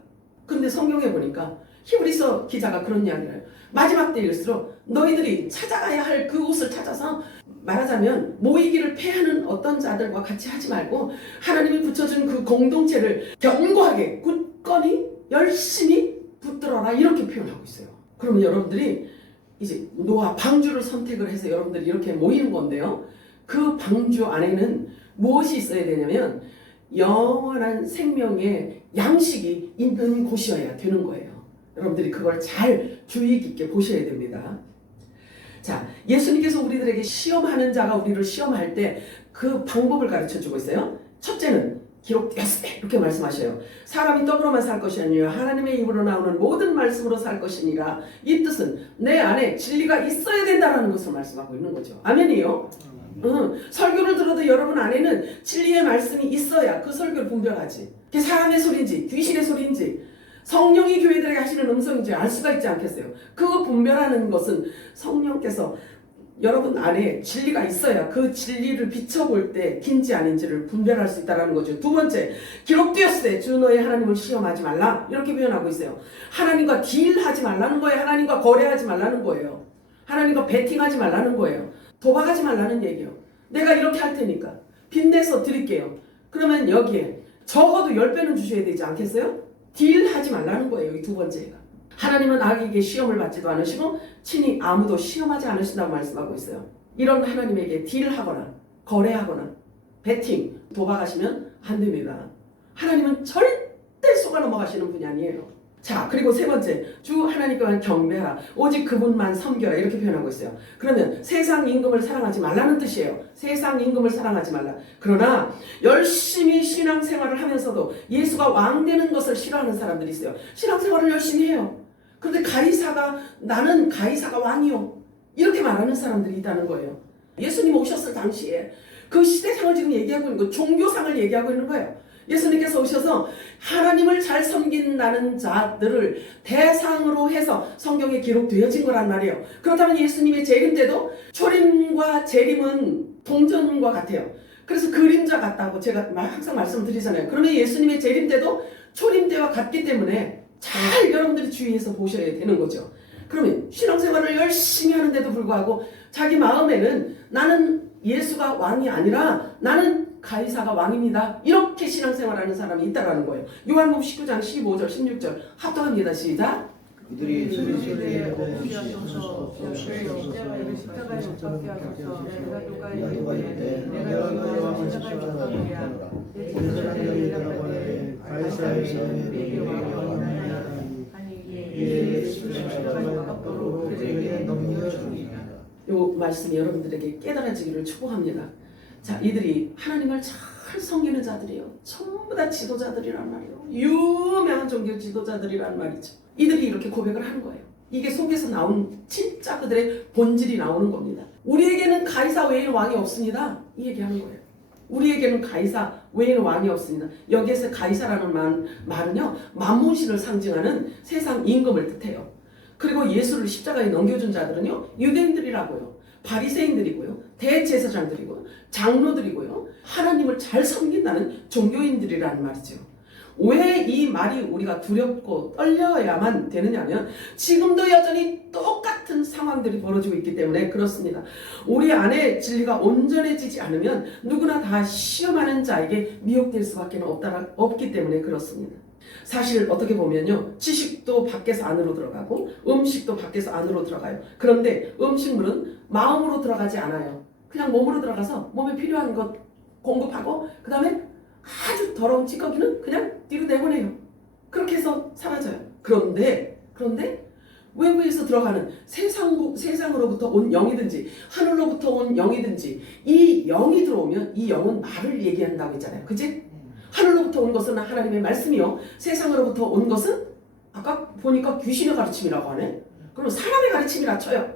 근데 성경에 보니까 히브리서 기자가 그런 이야기를 해요. 마지막 때일수록 너희들이 찾아가야 할 그곳을 찾아서 말하자면 모이기를 패하는 어떤 자들과 같이 하지 말고 하나님이 붙여준 그 공동체를 견고하게 굳건히 열심히 붙들어라 이렇게 표현하고 있어요. 그러면 여러분들이 이제 노아 방주를 선택을 해서 여러분들이 이렇게 모이는 건데요. 그 방주 안에는 무엇이 있어야 되냐면 영원한 생명의 양식이 있는 곳이어야 되는 거예요. 여러분들이 그걸 잘 주의 깊게 보셔야 됩니다. 자, 예수님께서 우리들에게 시험하는 자가 우리를 시험할 때 그 방법을 가르쳐주고 있어요. 첫째는 기록되었으되 이렇게 말씀하셔요. 사람이 떡으로만 살 것이 아니라 하나님의 입으로 나오는 모든 말씀으로 살 것이니라. 이 뜻은 내 안에 진리가 있어야 된다는 것을 말씀하고 있는 거죠. 아멘이요? 설교를 들어도 여러분 안에는 진리의 말씀이 있어야 그 설교를 분별하지. 그게 사람의 소리인지 귀신의 소리인지 성령이 교회들에게 하시는 음성인지 알 수가 있지 않겠어요? 그거 분별하는 것은 성령께서 여러분 안에 진리가 있어야 그 진리를 비춰볼 때 긴지 아닌지를 분별할 수 있다는 거죠. 두 번째, 기록되었을 때 주 너의 하나님을 시험하지 말라 이렇게 표현하고 있어요. 하나님과 딜하지 말라는 거예요. 하나님과 거래하지 말라는 거예요. 하나님과 베팅하지 말라는 거예요. 도박하지 말라는 얘기예요. 내가 이렇게 할 테니까 빚내서 드릴게요. 그러면 여기에 적어도 10배는 주셔야 되지 않겠어요? 딜하지 말라는 거예요. 이 두 번째가. 하나님은 악에게 시험을 받지도 않으시고 친히 아무도 시험하지 않으신다고 말씀하고 있어요. 이런 하나님에게 딜하거나 거래하거나 베팅, 도박하시면 안 됩니다. 하나님은 절대 속아 넘어가시는 분이 아니에요. 자, 그리고 세 번째, 주 하나님께만 경배하라. 오직 그분만 섬겨라. 이렇게 표현하고 있어요. 그러면 세상 임금을 사랑하지 말라는 뜻이에요. 세상 임금을 사랑하지 말라. 그러나 열심히 신앙생활을 하면서도 예수가 왕 되는 것을 싫어하는 사람들이 있어요. 신앙생활을 열심히 해요. 그런데 나는 가이사가 왕이요. 이렇게 말하는 사람들이 있다는 거예요. 예수님 오셨을 당시에 그 시대상을 지금 얘기하고 있는 거, 종교상을 얘기하고 있는 거예요. 예수님께서 오셔서 하나님을 잘 섬긴다는 자들을 대상으로 해서 성경에 기록되어진 거란 말이에요. 그렇다면 예수님의 재림 때도 초림과 재림은 동전과 같아요. 그래서 그림자 같다고 제가 항상 말씀드리잖아요. 그러면 예수님의 재림 때도 초림 때와 같기 때문에 잘 여러분들이 주의해서 보셔야 되는 거죠. 그러면 신앙생활을 열심히 하는데도 불구하고 자기 마음에는 나는 예수가 왕이 아니라 나는 가이사가 왕입니다. 이렇게 신앙생활하는 사람이 있다라는 거예요. 요한복음 19장 15절 16절 합독합니다. 시작. 이들이 예수님에 예수님에 없이 하셔서 십자가에 십자가에 못 박게 하셔서 내가 누가 있는데 내가 너희와 십자가에 못 박게 하라. 내 사람들이 돌아보내 가이사의 내게 왕이라 하니 예수님 십자가에 못 박도록 그들에게 넘겨주니라. 요 말씀이 여러분들에게 깨달아지기를 축복합니다. 자, 이들이 하나님을 잘 섬기는 자들이에요. 전부 다 지도자들이란 말이에요. 유명한 종교 지도자들이란 말이죠. 이들이 이렇게 고백을 하는 거예요. 이게 속에서 나온 진짜 그들의 본질이 나오는 겁니다. 우리에게는 가이사 외에는 왕이 없습니다. 이 얘기하는 거예요. 우리에게는 가이사 외에는 왕이 없습니다. 여기에서 가이사라는 말은요, 만몬신을 상징하는 세상 임금을 뜻해요. 그리고 예수를 십자가에 넘겨준 자들은요, 유대인들이라고요. 바리새인들이고요. 대제사장들이고요. 장로들이고요. 하나님을 잘 섬긴다는 종교인들이라는 말이죠. 왜 이 말이 우리가 두렵고 떨려야만 되느냐면 지금도 여전히 똑같은 상황들이 벌어지고 있기 때문에 그렇습니다. 우리 안에 진리가 온전해지지 않으면 누구나 다 시험하는 자에게 미혹될 수밖에 없기 때문에 그렇습니다. 사실 어떻게 보면요, 지식도 밖에서 안으로 들어가고 음식도 밖에서 안으로 들어가요. 그런데 음식물은 마음으로 들어가지 않아요. 그냥 몸으로 들어가서 몸에 필요한 것 공급하고 그 다음에 아주 더러운 찌꺼기는 그냥 뒤로 내보내요. 그렇게 해서 사라져요. 그런데 외부에서 들어가는 세상으로부터 온 영이든지 하늘로부터 온 영이든지 이 영이 들어오면 이 영은 말을 얘기한다고 했잖아요. 그치? 하늘로부터 온 것은 하나님의 말씀이요. 세상으로부터 온 것은 아까 보니까 귀신의 가르침이라고 하네. 그럼 사람의 가르침이라 쳐요.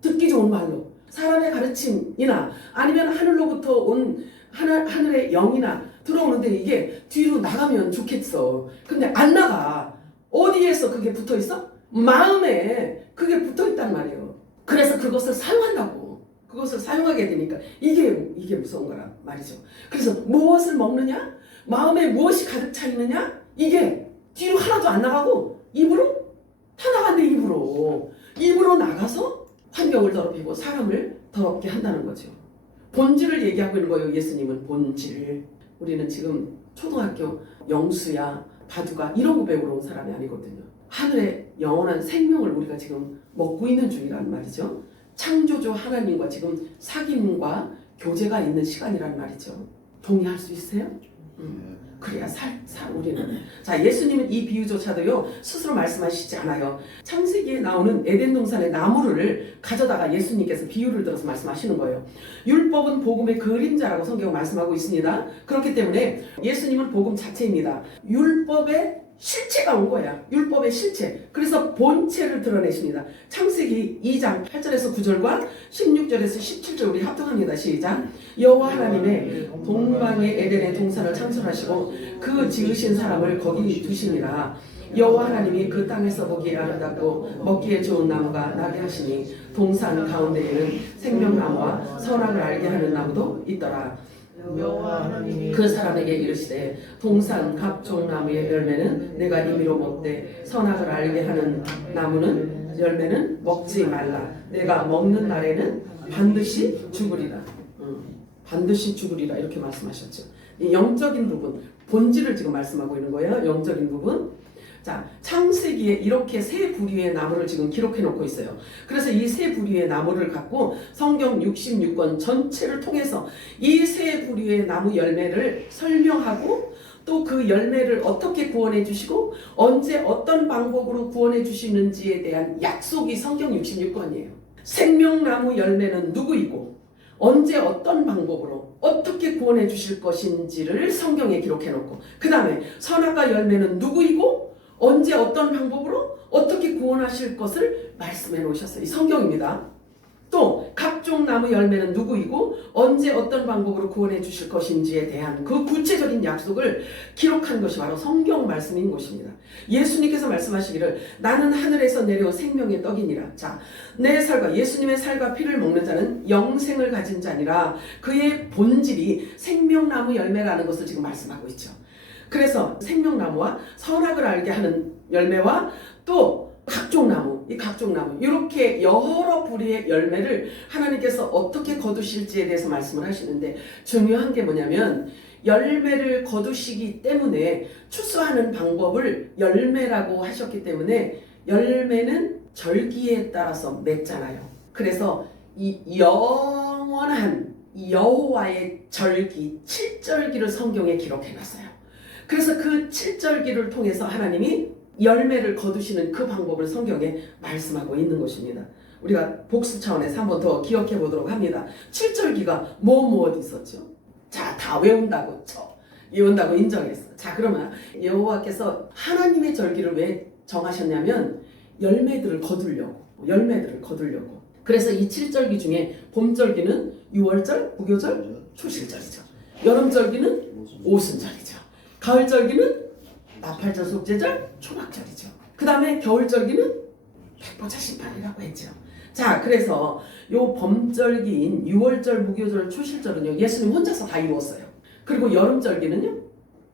듣기 좋은 말로. 사람의 가르침이나 아니면 하늘로부터 온 하늘의 영이나 들어오는데 이게 뒤로 나가면 좋겠어. 근데 안 나가. 어디에서 그게 붙어 있어? 마음에 그게 붙어 있단 말이에요. 그래서 그것을 사용한다고. 그것을 사용하게 되니까 이게 무서운 거란 말이죠. 그래서 무엇을 먹느냐? 마음에 무엇이 가득 차 있느냐? 이게 뒤로 하나도 안 나가고 입으로 다 나간대. 입으로 나가서 환경을 더럽히고 사람을 더럽게 한다는 거죠. 본질을 얘기하고 있는 거예요. 예수님은 본질. 우리는 지금 초등학교 영수야 바둑아 이런 거 배우러 온 사람이 아니거든요. 하늘의 영원한 생명을 우리가 지금 먹고 있는 중이란 말이죠. 창조주 하나님과 지금 사귐과 교제가 있는 시간이란 말이죠. 동의할 수 있어요? 그래야 우리는. 자, 예수님은 이 비유조차도요 스스로 말씀하시지 않아요. 창세기에 나오는 에덴 동산의 나무를 가져다가 예수님께서 비유를 들어서 말씀하시는 거예요. 율법은 복음의 그림자라고 성경은 말씀하고 있습니다. 그렇기 때문에 예수님은 복음 자체입니다. 율법의 실체가 온 거야. 율법의 실체. 그래서 본체를 드러내십니다. 창세기 2장 8절에서 9절과 16절에서 17절 우리 합독합니다. 시작. 여호와 하나님의 동방의 에덴의 동산을 창설하시고 그 지으신 사람을 거기 두시니라. 여호와 하나님이 그 땅에서 보기에 아름답고 먹기에 좋은 나무가 나게 하시니 동산 가운데에는 생명나무와 선악을 알게 하는 나무도 있더라. 그 사람에게 이르시되 동산 각종 나무의 열매는 내가 임의로 먹되 선악을 알게 하는 나무는 열매는 먹지 말라. 내가 먹는 날에는 반드시 죽으리라. 반드시 죽으리라 이렇게 말씀하셨죠. 이 영적인 부분, 본질을 지금 말씀하고 있는 거예요. 영적인 부분. 자, 창세기에 이렇게 세 부류의 나무를 지금 기록해 놓고 있어요. 그래서 이 세 부류의 나무를 갖고 성경 66권 전체를 통해서 이 세 부류의 나무 열매를 설명하고 또 그 열매를 어떻게 구원해 주시고 언제 어떤 방법으로 구원해 주시는지에 대한 약속이 성경 66권이에요. 생명나무 열매는 누구이고 언제 어떤 방법으로 어떻게 구원해 주실 것인지를 성경에 기록해 놓고 그 다음에 선악과 열매는 누구이고 언제 어떤 방법으로 어떻게 구원하실 것을 말씀해 놓으셨어요. 이 성경입니다. 또 각종 나무 열매는 누구이고 언제 어떤 방법으로 구원해 주실 것인지에 대한 그 구체적인 약속을 기록한 것이 바로 성경 말씀인 것입니다. 예수님께서 말씀하시기를 나는 하늘에서 내려온 생명의 떡이니라. 자, 내 살과 예수님의 살과 피를 먹는 자는 영생을 가진 자니라. 그의 본질이 생명나무 열매라는 것을 지금 말씀하고 있죠. 그래서 생명나무와 선악을 알게 하는 열매와 또 각종 나무, 이 각종 나무 이렇게 여러 부류의 열매를 하나님께서 어떻게 거두실지에 대해서 말씀을 하시는데 중요한 게 뭐냐면 열매를 거두시기 때문에 추수하는 방법을 열매라고 하셨기 때문에 열매는 절기에 따라서 맺잖아요. 그래서 이 영원한 여호와의 절기 7절기를 성경에 기록해놨어요. 그래서 그 7절기를 통해서 하나님이 열매를 거두시는 그 방법을 성경에 말씀하고 있는 것입니다. 우리가 복습 차원에서 한번 더 기억해 보도록 합니다. 7절기가 무엇 있었죠? 자, 다 외운다고 외운다고 인정했어. 자, 그러면 여호와께서 하나님의 절기를 왜 정하셨냐면 열매들을 거두려고. 그래서 이 7절기 중에 봄절기는 6월절, 무교절, 초실절이죠. 여름절기는 오순절이죠. 가을절기는 나팔절, 속죄절, 초막절이죠. 그 다음에 겨울절기는 백보자 심판이라고 했죠. 자, 그래서 요 범절기인 6월절, 무교절, 초실절은요 예수님 혼자서 다 이루었어요. 그리고 여름절기는요,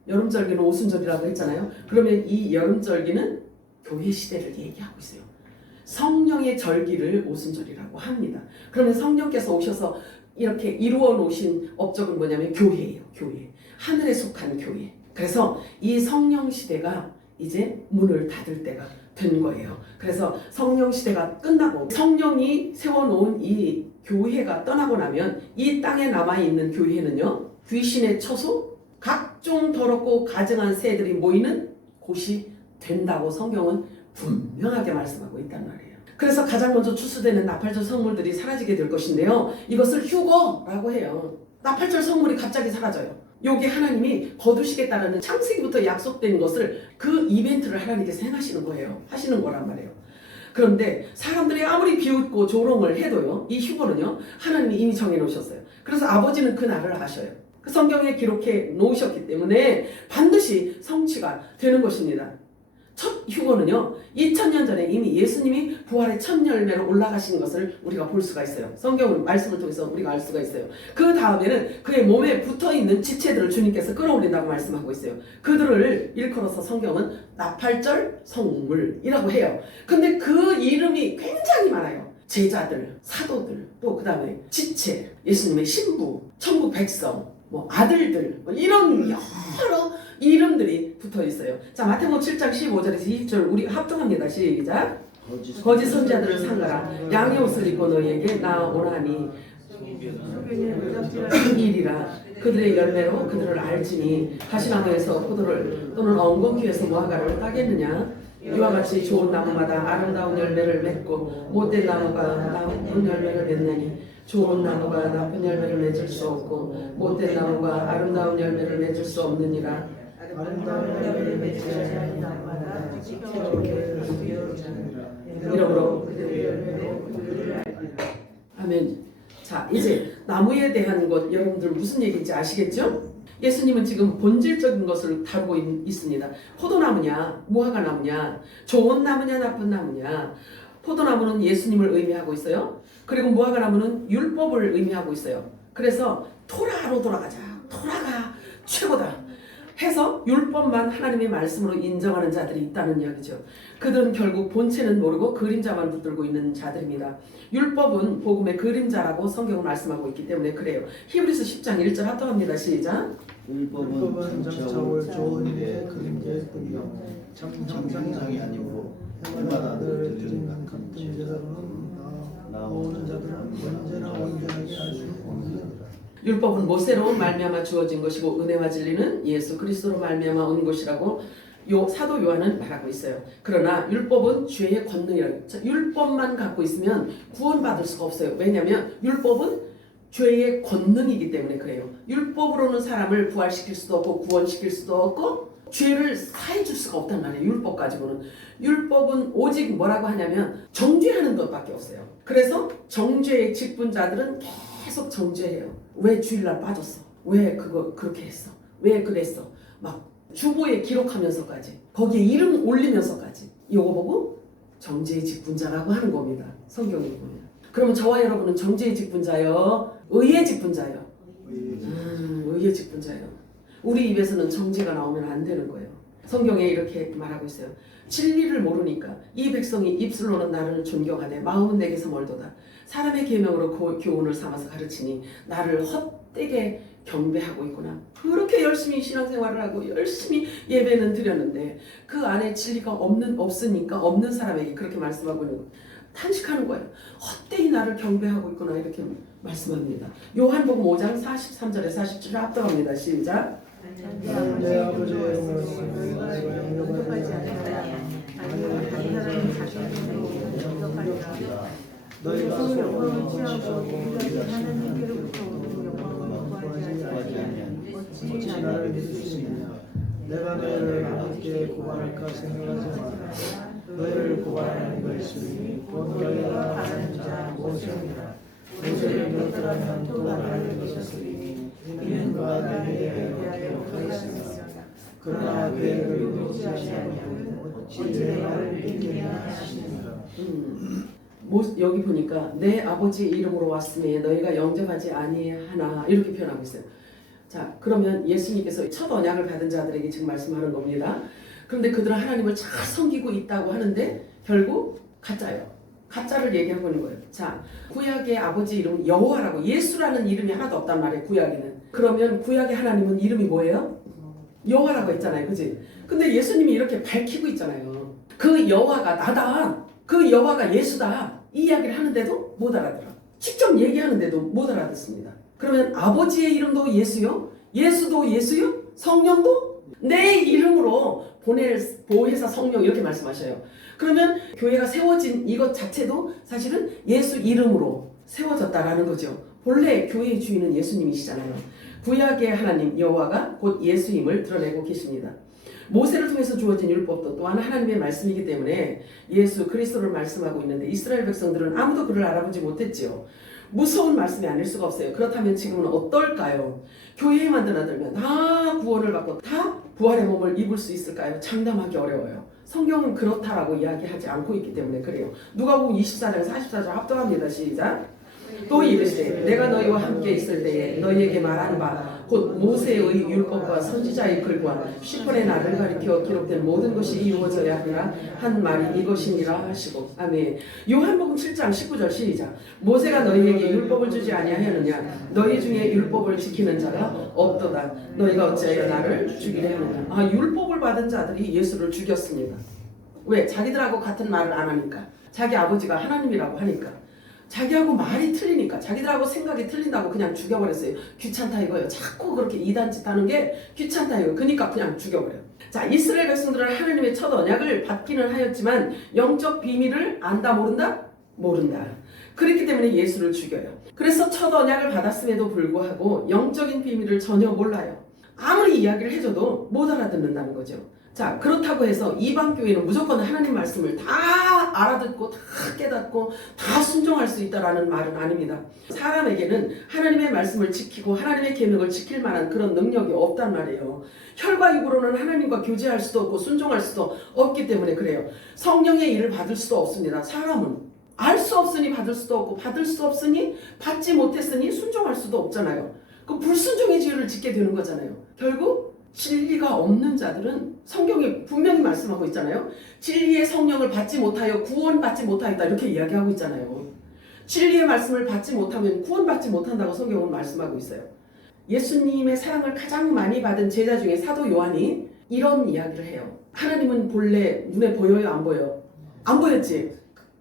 여름절기는 오순절이라고 했잖아요. 그러면 이 여름절기는 교회 시대를 얘기하고 있어요. 성령의 절기를 오순절이라고 합니다. 그러면 성령께서 오셔서 이렇게 이루어 놓으신 업적은 뭐냐면 교회예요. 교회. 하늘에 속한 교회. 그래서 이 성령 시대가 이제 문을 닫을 때가 된 거예요. 그래서 성령 시대가 끝나고 성령이 세워놓은 이 교회가 떠나고 나면 이 땅에 남아있는 교회는요 귀신의 처소, 각종 더럽고 가증한 새들이 모이는 곳이 된다고 성경은 분명하게 말씀하고 있단 말이에요. 그래서 가장 먼저 추수되는 나팔절 성물들이 사라지게 될 것인데요, 이것을 휴거라고 해요. 나팔절 성물이 갑자기 사라져요. 요게 하나님이 거두시겠다라는 창세기부터 약속된 것을 그 이벤트를 하나님께서 행하시는 거예요. 하시는 거란 말이에요. 그런데 사람들이 아무리 비웃고 조롱을 해도요, 이 휴거는요 하나님이 이미 정해놓으셨어요. 그래서 아버지는 그 날을 아셔요. 그 성경에 기록해 놓으셨기 때문에 반드시 성취가 되는 것입니다. 첫 휴거는요 2000년 전에 이미 예수님이 부활의 첫 열매로 올라가신 것을 우리가 볼 수가 있어요. 성경을 말씀을 통해서 우리가 알 수가 있어요. 그 다음에는 그의 몸에 붙어있는 지체들을 주님께서 끌어올린다고 말씀하고 있어요. 그들을 일컬어서 성경은 나팔절 성물이라고 해요. 근데 그 이름이 굉장히 많아요. 제자들, 사도들, 또 그 다음에 지체, 예수님의 신부, 천국 백성, 뭐 아들들, 뭐 이런 여러 이름들이 붙어 있어요. 자, 마태복음 7장 15절에서 20절 우리 합동합니다. 시작. 거짓 선지자들을 삼가라. 양의 옷을 입고 너희에게 나오나니 일이라. 그들의 열매로 그들을 알지니 가시나무에서 포도를 또는 엉겅퀴에서 무화과를 따겠느냐. 이와 같이 좋은 나무마다 아름다운 열매를 맺고 못된 나무가 나쁜 열매를 맺느니 좋은 나무가 나쁜 열매를 맺을 수 없고 못된 나무가 아름다운 열매를 맺을 수 없느니라. 이러므로 아멘. 자, 이제 나무에 대한 것 여러분들 무슨 얘기인지 아시겠죠? 예수님은 지금 본질적인 것을 다루고 있습니다. 포도나무냐 무화과나무냐, 좋은 나무냐 나쁜 나무냐. 포도나무는 예수님을 의미하고 있어요. 그리고 무화과나무는 율법을 의미하고 있어요. 그래서 토라로 돌아가자. 토라가 최고다 해서 율법만 하나님의 말씀으로 인정하는 자들이 있다는 이야기죠. 그들은 결국 본체는 모르고 그림자만 붙들고 있는 자들입니다. 율법은 복음의 그림자라고 성경은 말씀하고 있기 때문에 그래요. 히브리서 10장 1절 합동합니다. 시작. 율법은 장차 올 좋은 일의 그림자일 뿐이요 참 형상이 아니므로 해마다 늘 드리는 같은 제사로는 나오는 자들은 언제나 온전하게 할 수 없느니라. 율법은 모세로 말미암아 주어진 것이고 은혜와 진리는 예수 그리스도로 말미암아 온 것이라고 사도 요한은 말하고 있어요. 그러나 율법은 죄의 권능이라고. 율법만 갖고 있으면 구원받을 수가 없어요. 왜냐하면 율법은 죄의 권능이기 때문에 그래요. 율법으로는 사람을 부활시킬 수도 없고 구원시킬 수도 없고 죄를 사해줄 수가 없단 말이에요. 율법 가지고는. 율법은 오직 뭐라고 하냐면 정죄하는 것밖에 없어요. 그래서 정죄의 직분자들은 계속 정죄해요. 왜 주일날 빠졌어? 왜 그거 그렇게 했어? 왜 그랬어? 막 주보에 기록하면서까지 거기에 이름 올리면서까지 이거 보고 정죄의 직분자라고 하는 겁니다. 성경에 보면. 그러면 저와 여러분은 정죄의 직분자요? 의의 직분자요? 의의 직분자요. 우리 입에서는 정죄가 나오면 안 되는 거예요. 성경에 이렇게 말하고 있어요. 진리를 모르니까 이 백성이 입술로는 나를 존경하되 마음은 내게서 멀도다. 사람의 계명으로 교훈을 삼아서 가르치니 나를 헛되게 경배하고 있구나. 그렇게 열심히 신앙생활을 하고 열심히 예배는 드렸는데 그 안에 진리가 없으니까 없는 사람에게 그렇게 말씀하고 있는 거예요. 탄식하는 거예요. 헛되이 나를 경배하고 있구나 이렇게 말씀합니다. 요한복음 5장 43절에 47절 합독합니다. 시작. 내 아버지의 말씀을 내가 영접하지 않았다. 너희가 소원을 취하고 하나님께로부터 영광을 구하지 아니하니 어찌 나를 믿을 수 있느냐. 내가 너희를 함께 고발할까 생각하지 마라. 너희를 고발하는 것이 곧 너희가 바라는 자 모세니라. 모세를 들었더라면 또 나를 믿었으니 이는 그가 내게 기억하였으나 그러나 계획을 이루지 아니하고 어찌 내 말을 믿겠냐 하시니라. 여기 보니까 내 아버지 이름으로 왔음에 너희가 영접하지 아니하나 이렇게 표현하고 있어요. 자, 그러면 예수님께서 첫 언약을 받은 자들에게 지금 말씀하는 겁니다. 그런데 그들은 하나님을 잘 섬기고 있다고 하는데 결국 가짜예요. 가짜를 얘기하고 있는 거예요. 자, 구약의 아버지 이름은 여호와라고 예수라는 이름이 하나도 없단 말이에요. 구약에는. 그러면 구약의 하나님은 이름이 뭐예요? 여호와라고 했잖아요. 그지? 근데 예수님이 이렇게 밝히고 있잖아요. 그 여호와가 나다. 그 여호와가 예수다. 이 이야기를 하는데도 못 알아들어. 직접 얘기하는데도 못 알아듣습니다. 그러면 아버지의 이름도 예수요? 예수도 예수요? 성령도? 내 이름으로 보혜사 성령 이렇게 말씀하셔요. 그러면 교회가 세워진 이것 자체도 사실은 예수 이름으로 세워졌다라는 거죠. 본래 교회의 주인은 예수님이시잖아요. 구약의 하나님 여호와가 곧 예수임을 드러내고 계십니다. 모세를 통해서 주어진 율법도 또한 하나님의 말씀이기 때문에 예수 그리스도를 말씀하고 있는데 이스라엘 백성들은 아무도 그를 알아보지 못했지요. 무서운 말씀이 아닐 수가 없어요. 그렇다면 지금은 어떨까요? 교회에만 드나들면 다 구원을 받고 다 부활의 몸을 입을 수 있을까요? 장담하기 어려워요. 성경은 그렇다라고 이야기하지 않고 있기 때문에 그래요. 누가복음 24장 44절 합독합니다. 시작. 또 이르시되 내가 너희와 함께 있을 때에 너희에게 말한 바 곧 모세의 율법과 선지자의 글과 시편의 나를 가리켜 기록된 모든 것이 이루어져야 하리라 한 말이 이것이니라 하시고 아멘. 요한복음 7장 19절 시작. 모세가 너희에게 율법을 주지 아니하였느냐. 너희 중에 율법을 지키는 자가 없도다. 너희가 어찌하여 나를 죽이려 하느냐. 율법을 받은 자들이 예수를 죽였습니다. 왜? 자기들하고 같은 말을 안 하니까. 자기 아버지가 하나님이라고 하니까. 자기하고 말이 틀리니까 자기들하고 생각이 틀린다고 그냥 죽여버렸어요. 귀찮다 이거예요. 자꾸 그렇게 이단짓 하는 게 귀찮다 이거예요. 그러니까 그냥 죽여버려요. 자, 이스라엘 백성들은 하나님의 첫 언약을 받기는 하였지만 영적 비밀을 안다 모른다? 모른다. 그렇기 때문에 예수를 죽여요. 그래서 첫 언약을 받았음에도 불구하고 영적인 비밀을 전혀 몰라요. 아무리 이야기를 해줘도 못 알아듣는다는 거죠. 자, 그렇다고 해서 이방교회는 무조건 하나님 말씀을 다 알아듣고 다 깨닫고 다 순종할 수 있다라는 말은 아닙니다. 사람에게는 하나님의 말씀을 지키고 하나님의 계명을 지킬 만한 그런 능력이 없단 말이에요. 혈과 육으로는 하나님과 교제할 수도 없고 순종할 수도 없기 때문에 그래요. 성령의 일을 받을 수도 없습니다. 사람은 알 수 없으니 받을 수도 없고 받을 수 없으니 받지 못했으니 순종할 수도 없잖아요. 그 불순종의 죄를 짓게 되는 거잖아요. 결국 진리가 없는 자들은 성경에 분명히 말씀하고 있잖아요. 진리의 성령을 받지 못하여 구원받지 못하였다 이렇게 이야기하고 있잖아요. 진리의 말씀을 받지 못하면 구원받지 못한다고 성경은 말씀하고 있어요. 예수님의 사랑을 가장 많이 받은 제자 중에 사도 요한이 이런 이야기를 해요. 하나님은 본래 눈에 보여요? 안 보여요? 안 보였지?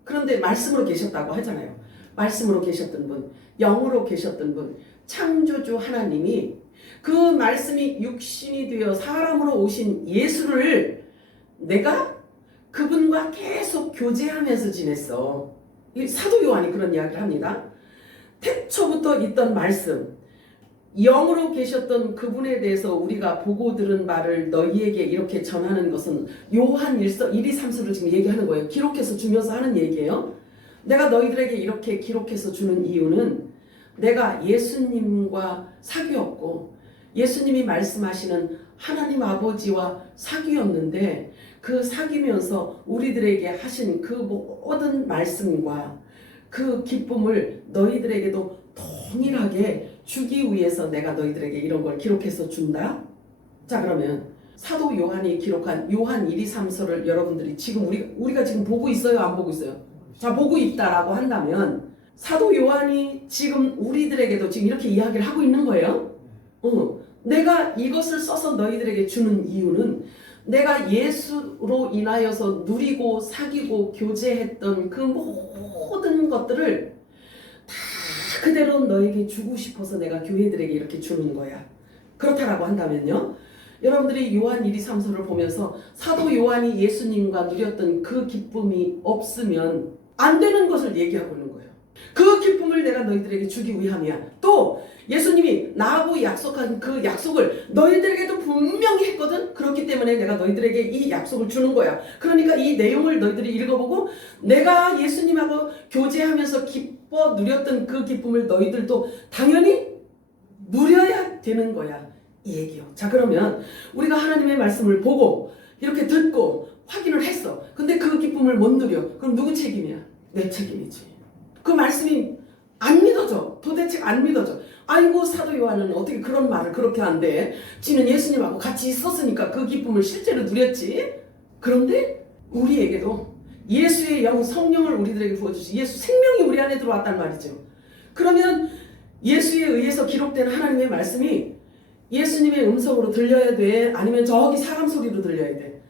그런데 말씀으로 계셨다고 하잖아요. 말씀으로 계셨던 분, 영으로 계셨던 분, 창조주 하나님이 그 말씀이 육신이 되어 사람으로 오신 예수를 내가 그분과 계속 교제하면서 지냈어. 이 사도 요한이 그런 이야기를 합니다. 태초부터 있던 말씀, 영으로 계셨던 그분에 대해서 우리가 보고 들은 말을 너희에게 이렇게 전하는 것은 요한 1서 1, 2, 3서를 지금 얘기하는 거예요. 기록해서 주면서 하는 얘기예요. 내가 너희들에게 이렇게 기록해서 주는 이유는 내가 예수님과 사귀었고 예수님이 말씀하시는 하나님 아버지와 사귀었는데 그 사귀면서 우리들에게 하신 그 모든 말씀과 그 기쁨을 너희들에게도 동일하게 주기 위해서 내가 너희들에게 이런 걸 기록해서 준다. 자, 그러면 사도 요한이 기록한 요한 1, 2, 3서를 여러분들이 지금 우리가 지금 보고 있어요? 안 보고 있어요? 자, 보고 있다라고 한다면 사도 요한이 지금 우리들에게도 지금 이렇게 이야기를 하고 있는 거예요. 내가 이것을 써서 너희들에게 주는 이유는 내가 예수로 인하여서 누리고 사귀고 교제했던 그 모든 것들을 다 그대로 너에게 주고 싶어서 내가 교회들에게 이렇게 주는 거야. 그렇다라고 한다면요. 여러분들이 요한 1, 2, 3서를 보면서 사도 요한이 예수님과 누렸던 그 기쁨이 없으면 안 되는 것을 얘기하고 있는 거예요. 그 기쁨을 내가 너희들에게 주기 위함이야. 또 예수님이 나하고 약속한 그 약속을 너희들에게도 분명히 했거든. 그렇기 때문에 내가 너희들에게 이 약속을 주는 거야. 그러니까 이 내용을 너희들이 읽어보고 내가 예수님하고 교제하면서 기뻐 누렸던 그 기쁨을 너희들도 당연히 누려야 되는 거야. 이 얘기요. 자, 그러면 우리가 하나님의 말씀을 보고 이렇게 듣고 확인을 했어. 근데 그 기쁨을 못 누려. 그럼 누구 책임이야? 내 책임이지. 그 말씀이 안 믿어져. 도대체 안 믿어져. 아이고, 사도 요한은 어떻게 그런 말을 그렇게 한대. 지는 예수님하고 같이 있었으니까 그 기쁨을 실제로 누렸지. 그런데 우리에게도 예수의 영, 성령을 우리들에게 부어주시. 예수 생명이 우리 안에 들어왔단 말이죠. 그러면 예수에 의해서 기록된 하나님의 말씀이 예수님의 음성으로 들려야 돼? 아니면 저기 사람 소리로 들려야 돼?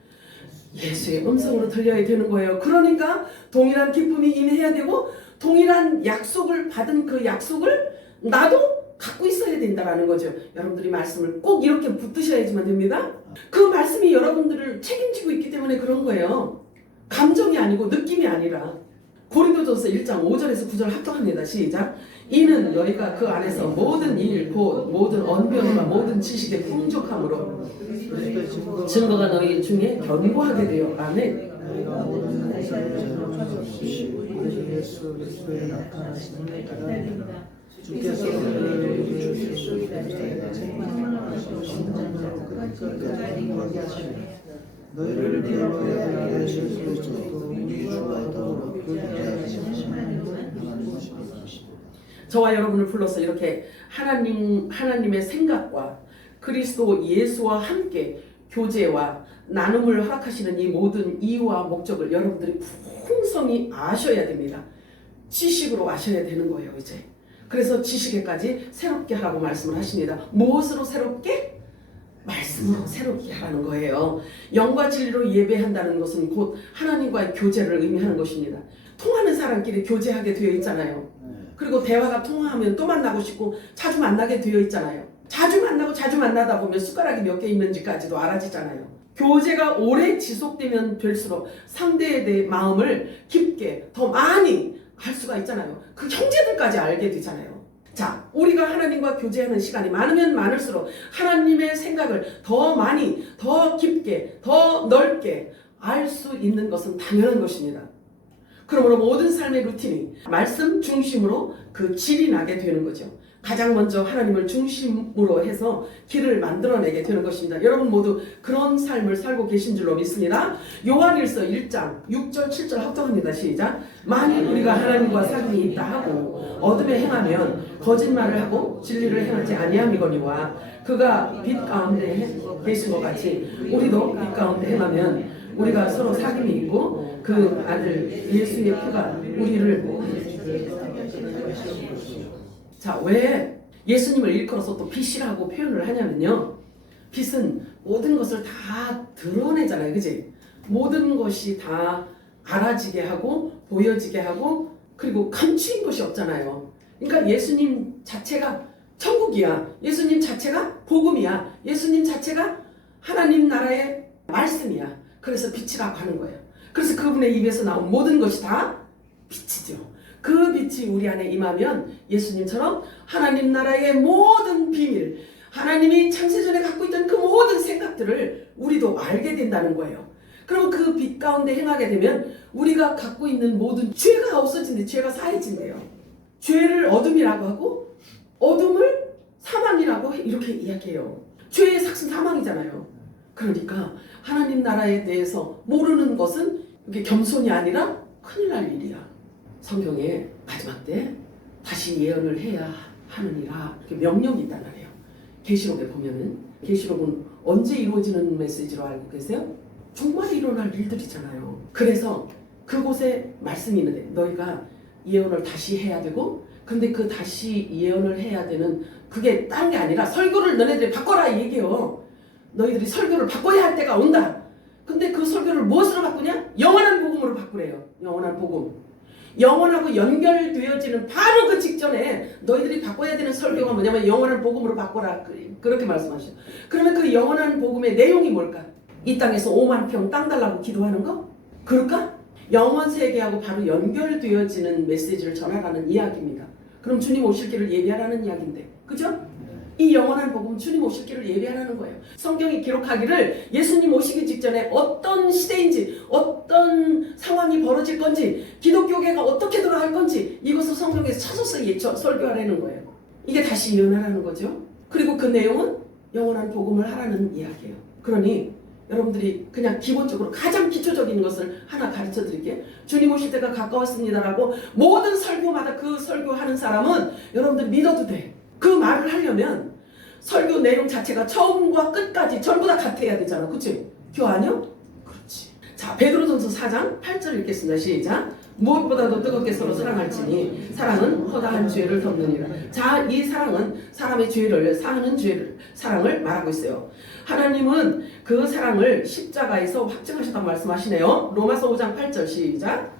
예수의 음성으로 들려야 되는 거예요. 그러니까 동일한 기쁨이 임해야 되고 동일한 약속을 받은 그 약속을 나도 갖고 있어야 된다라는 거죠. 여러분들이 말씀을 꼭 이렇게 붙드셔야지만 됩니다. 그 말씀이 여러분들을 책임지고 있기 때문에 그런 거예요. 감정이 아니고 느낌이 아니라. 고린도전서 1장 5절에서 9절 합독합니다. 시작. 이는 너희가 그 안에서 모든 일, 곧 모든 언변과 모든 지식의 풍족함으로 증거가 너희 중에 견고하게 되어. 아멘. 예수 그리스도의 나타나심을 기다립니다. 주께서 너희를 기억하게 하여 예수 그리스도 우리 주와 더불어 저와 여러분을 불러서 이렇게 하나님의 생각과 그리스도 예수와 함께 교제와 나눔을 허락하시는 이 모든 이유와 목적을 여러분들이 풍성히 아셔야 됩니다. 지식으로 아셔야 되는 거예요, 이제. 그래서 지식에까지 새롭게 하라고 말씀을 하십니다. 무엇으로 새롭게? 말씀으로 새롭게 하라는 거예요. 영과 진리로 예배한다는 것은 곧 하나님과의 교제를 의미하는 것입니다. 통하는 사람끼리 교제하게 되어 있잖아요. 그리고 대화가 통하면 또 만나고 싶고 자주 만나게 되어 있잖아요. 자주 만나고 자주 만나다 보면 숟가락이 몇 개 있는지까지도 알아지잖아요. 교제가 오래 지속되면 될수록 상대에 대해 마음을 깊게 더 많이 할 수가 있잖아요. 그 형제들까지 알게 되잖아요. 자, 우리가 하나님과 교제하는 시간이 많으면 많을수록 하나님의 생각을 더 많이, 더 깊게, 더 넓게 알 수 있는 것은 당연한 것입니다. 그러므로 모든 삶의 루틴이 말씀 중심으로 그 질이 나게 되는 거죠. 가장 먼저 하나님을 중심으로 해서 길을 만들어내게 되는 것입니다. 여러분 모두 그런 삶을 살고 계신 줄로 믿습니다. 요한일서 1장 6절 7절 합독합니다. 시작. 만일 우리가 하나님과 사귐이 있다 하고 어둠에 행하면 거짓말을 하고 진리를 행하지 아니함이거니와 그가 빛 가운데 계신 것 같이 우리도 빛 가운데 행하면 우리가 서로 사귐이 있고 그 아들 예수의 피가 우리를. 자, 왜 예수님을 일컬어서 또 빛이라고 표현을 하냐면요. 빛은 모든 것을 다 드러내잖아요. 그지? 모든 것이 다 알아지게 하고 보여지게 하고 그리고 감추인 것이 없잖아요. 그러니까 예수님 자체가 천국이야. 예수님 자체가 복음이야. 예수님 자체가 하나님 나라의 말씀이야. 그래서 빛이라고 하는 거예요. 그래서 그분의 입에서 나온 모든 것이 다 빛이죠. 그 빛이 우리 안에 임하면 예수님처럼 하나님 나라의 모든 비밀, 하나님이 창세전에 갖고 있던 그 모든 생각들을 우리도 알게 된다는 거예요. 그럼 그 빛 가운데 행하게 되면 우리가 갖고 있는 모든 죄가 없어진대. 죄가 사해진대요. 죄를 어둠이라고 하고 어둠을 사망이라고 이렇게 이야기해요. 죄의 삭은 사망이잖아요. 그러니까 하나님 나라에 대해서 모르는 것은 이게 겸손이 아니라 큰일 날 일이야. 성경에 마지막 때 다시 예언을 해야 하느니라 이렇게 명령이 있단 말이에요. 계시록에 보면은 계시록은 언제 이루어지는 메시지로 알고 계세요? 정말 일어날 일들이잖아요. 그래서 그곳에 말씀이 있는데 너희가 예언을 다시 해야 되고 근데 그 다시 예언을 해야 되는 그게 딴 게 아니라 설교를 너네들이 바꿔라 이 얘기예요. 너희들이 설교를 바꿔야 할 때가 온다. 근데 그 설교를 무엇으로 바꾸냐? 영원한 복음으로 바꾸래요. 영원한 복음. 영원하고 연결되어지는 바로 그 직전에 너희들이 바꿔야 되는 설교가 뭐냐면 영원한 복음으로 바꿔라. 그렇게 말씀하셔요. 그러면 그 영원한 복음의 내용이 뭘까? 이 땅에서 5만 평 땅 달라고 기도하는 거? 그럴까? 영원 세계하고 바로 연결되어지는 메시지를 전하라는 이야기입니다. 그럼 주님 오실 길을 예비하라는 이야기인데, 그죠? 이 영원한 복음 주님 오실 길을 예비하라는 거예요. 성경이 기록하기를 예수님 오시기 직전에 어떤 시대인지 어떤 상황이 벌어질 건지 기독교계가 어떻게 돌아갈 건지 이것을 성경에서 찾아서 설교하라는 거예요. 이게 다시 예언하라는 거죠. 그리고 그 내용은 영원한 복음을 하라는 이야기예요. 그러니 여러분들이 그냥 기본적으로 가장 기초적인 것을 하나 가르쳐 드릴게요. 주님 오실 때가 가까웠습니다라고 모든 설교마다 그 설교하는 사람은 여러분들 믿어도 돼. 그 말을 하려면 설교 내용 자체가 처음과 끝까지 전부 다 같아야 되잖아. 그치? 교환이요? 그렇지. 자, 베드로전서 4장 8절 읽겠습니다. 시작. 무엇보다도 뜨겁게 서로 사랑할지니 사랑은 허다한 죄를 덮느니라. 자, 이 사랑은 사람의 죄를 사하는 죄를 사랑을 말하고 있어요. 하나님은 그 사랑을 십자가에서 확증하셨다고 말씀하시네요. 로마서 5장 8절 시작.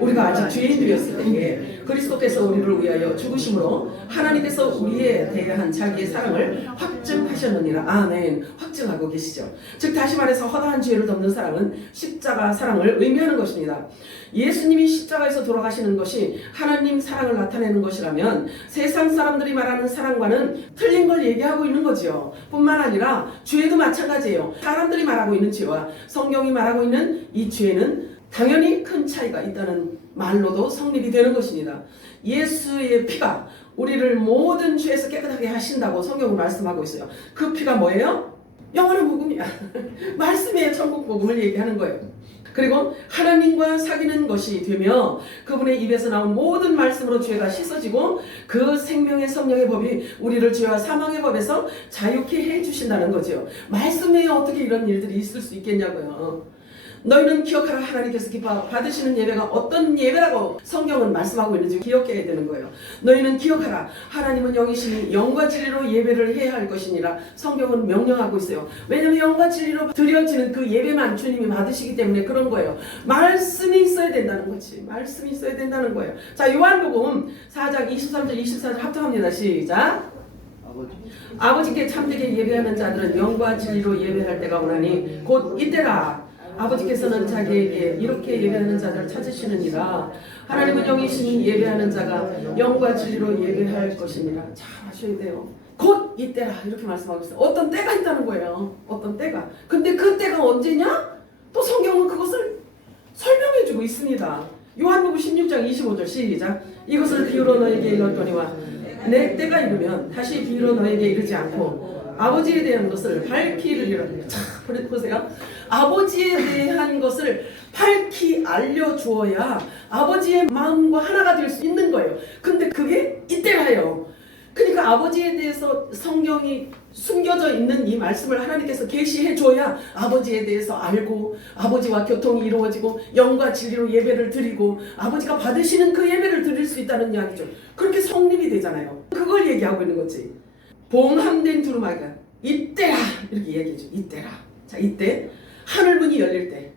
우리가 아직 죄인들이었을 때에 그리스도께서 우리를 위하여 죽으심으로 하나님께서 우리에 대한 자기의 사랑을 확증하셨느니라. 아멘. 확증하고 계시죠. 즉 다시 말해서 허다한 죄를 덮는 사랑은 십자가 사랑을 의미하는 것입니다. 예수님이 십자가에서 돌아가시는 것이 하나님 사랑을 나타내는 것이라면 세상 사람들이 말하는 사랑과는 틀린 걸 얘기하고 있는 거죠. 뿐만 아니라 죄도 마찬가지예요. 사람들이 말하고 있는 죄와 성경이 말하고 있는 이 죄는 당연히 큰 차이가 있다는 말로도 성립이 되는 것입니다. 예수의 피가 우리를 모든 죄에서 깨끗하게 하신다고 성경은 말씀하고 있어요. 그 피가 뭐예요? 영원한 복음이야. 말씀이에요. 천국 복음을 얘기하는 거예요. 그리고 하나님과 사귀는 것이 되며 그분의 입에서 나온 모든 말씀으로 죄가 씻어지고 그 생명의 성령의 법이 우리를 죄와 사망의 법에서 자유케 해주신다는 거죠. 말씀에 어떻게 이런 일들이 있을 수 있겠냐고요. 너희는 기억하라. 하나님께서 기뻐 받으시는 예배가 어떤 예배라고 성경은 말씀하고 있는지 기억해야 되는 거예요. 너희는 기억하라. 하나님은 영이시니 영과 진리로 예배를 해야 할 것이니라. 성경은 명령하고 있어요. 왜냐하면 영과 진리로 드려지는 그 예배만 주님이 받으시기 때문에 그런 거예요. 말씀이 있어야 된다는 거지. 말씀이 있어야 된다는 거예요. 자, 요한복음 4장 23절 24절 합성합니다. 시작. 아버지께 참되게 예배하는 자들은 영과 진리로 예배할 때가 오나니 곧 이때라. 아버지께서는 자기에게 이렇게 예배하는 자들을 찾으시느니라. 하나님은 영이시니 예배하는 자가 영과 진리로 예배할 것이니라. 잘 아셔야 돼요. 곧 이때라 이렇게 말씀하고 있어요. 어떤 때가 있다는 거예요. 어떤 때가. 근데 그 때가 언제냐? 또 성경은 그것을 설명해주고 있습니다. 요한복음 16장 25절 시작. 이것을 비유로 너에게 일렀더니와 내 때가 이르면 다시 비유로 너에게 이르지 않고 아버지에 대한 것을 밝히 이르리라. 자, 보세요. 아버지에 대한 것을 밝히 알려주어야 아버지의 마음과 하나가 될 수 있는 거예요. 근데 그게 이때라요. 그러니까 아버지에 대해서 성경이 숨겨져 있는 이 말씀을 하나님께서 계시해 줘야 아버지에 대해서 알고 아버지와 교통이 이루어지고 영과 진리로 예배를 드리고 아버지가 받으시는 그 예배를 드릴 수 있다는 이야기죠. 그렇게 성립이 되잖아요. 그걸 얘기하고 있는 거지. 봉함된 두루마기가 이때라 이렇게 얘기해줘. 이때라. 자, 이때 하늘문이 열릴 때,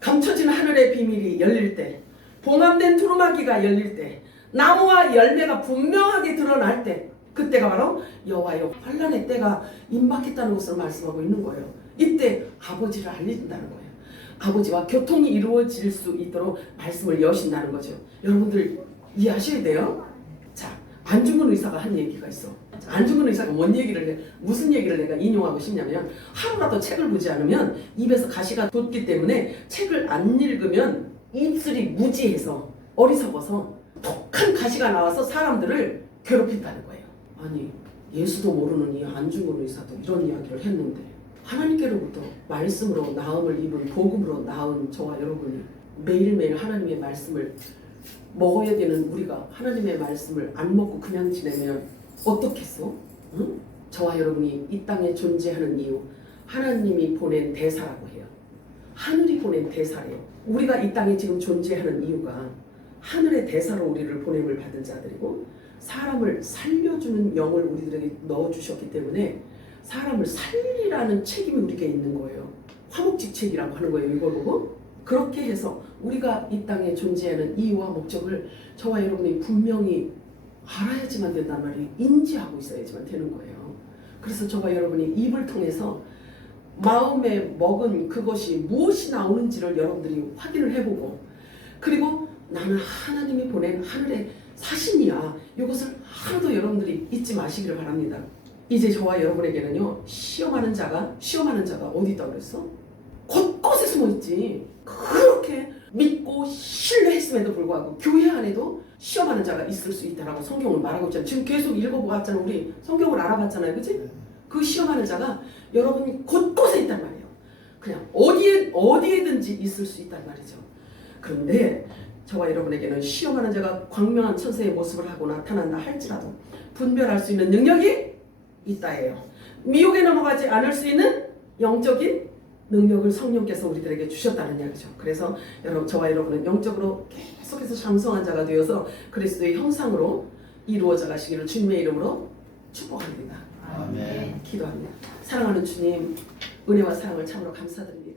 감춰진 하늘의 비밀이 열릴 때, 봉함된 두루마기가 열릴 때, 나무와 열매가 분명하게 드러날 때, 그때가 바로 여호와의 환란의 때가 임박했다는 것을 말씀하고 있는 거예요. 이때 아버지를 알린다는 거예요. 아버지와 교통이 이루어질 수 있도록 말씀을 여신다는 거죠. 여러분들 이해하셔야 돼요. 자, 안중근 의사가 한 얘기가 있어. 안중근 의사가 무슨 얘기를 내가 인용하고 싶냐면, 하루라도 책을 보지 않으면 입에서 가시가 돋기 때문에 책을 안 읽으면 입술이 무지해서 어리석어서 독한 가시가 나와서 사람들을 괴롭힌다는 거예요. 아니, 예수도 모르는 이 안중근 의사도 이런 이야기를 했는데 하나님께로부터 말씀으로 나음을 입은 복음으로 나은 저와 여러분이 매일매일 하나님의 말씀을 먹어야 되는 우리가 하나님의 말씀을 안 먹고 그냥 지내면 어떻겠어? 응? 저와 여러분이 이 땅에 존재하는 이유, 하나님이 보낸 대사라고 해요. 하늘이 보낸 대사래요. 우리가 이 땅에 지금 존재하는 이유가 하늘의 대사로 우리를 보냄을 받은 자들이고, 사람을 살려주는 영을 우리들에게 넣어주셨기 때문에 사람을 살리라는 책임이 우리에게 있는 거예요. 화목직책이라고 하는 거예요. 이걸 보고 그렇게 해서 우리가 이 땅에 존재하는 이유와 목적을 저와 여러분이 분명히 알아야지만 된단 말이에요. 인지하고 있어야지만 되는 거예요. 그래서 저와 여러분이 입을 통해서 마음에 먹은 그것이 무엇이 나오는지를 여러분들이 확인을 해보고, 그리고 나는 하나님이 보낸 하늘의 사신이야. 이것을 하루도 여러분들이 잊지 마시기를 바랍니다. 이제 저와 여러분에게는요, 시험하는 자가 어디 있다고 그랬어? 곳곳에 숨어있지. 그렇게 믿고 신뢰했음에도 불구하고 교회 안에도 시험하는 자가 있을 수 있다라고 성경을 말하고 있잖아요. 지금 계속 읽어보았잖아. 우리 성경을 알아봤잖아요. 그치? 그 시험하는 자가 여러분이 곳곳에 있단 말이에요. 그냥 어디에든지 있을 수 있단 말이죠. 그런데 저와 여러분에게는 시험하는 자가 광명한 천사의 모습을 하고 나타난다 할지라도 분별할 수 있는 능력이 있다예요. 미혹에 넘어가지 않을 수 있는 영적인 능력을 성령께서 우리들에게 주셨다는 이야기죠. 그래서 저와 여러분은 영적으로 계속해서 장성한 자가 되어서 그리스도의 형상으로 이루어져 가시기를 주님의 이름으로 축복합니다. 아멘. 기도합니다. 사랑하는 주님, 은혜와 사랑을 참으로 감사드립니다.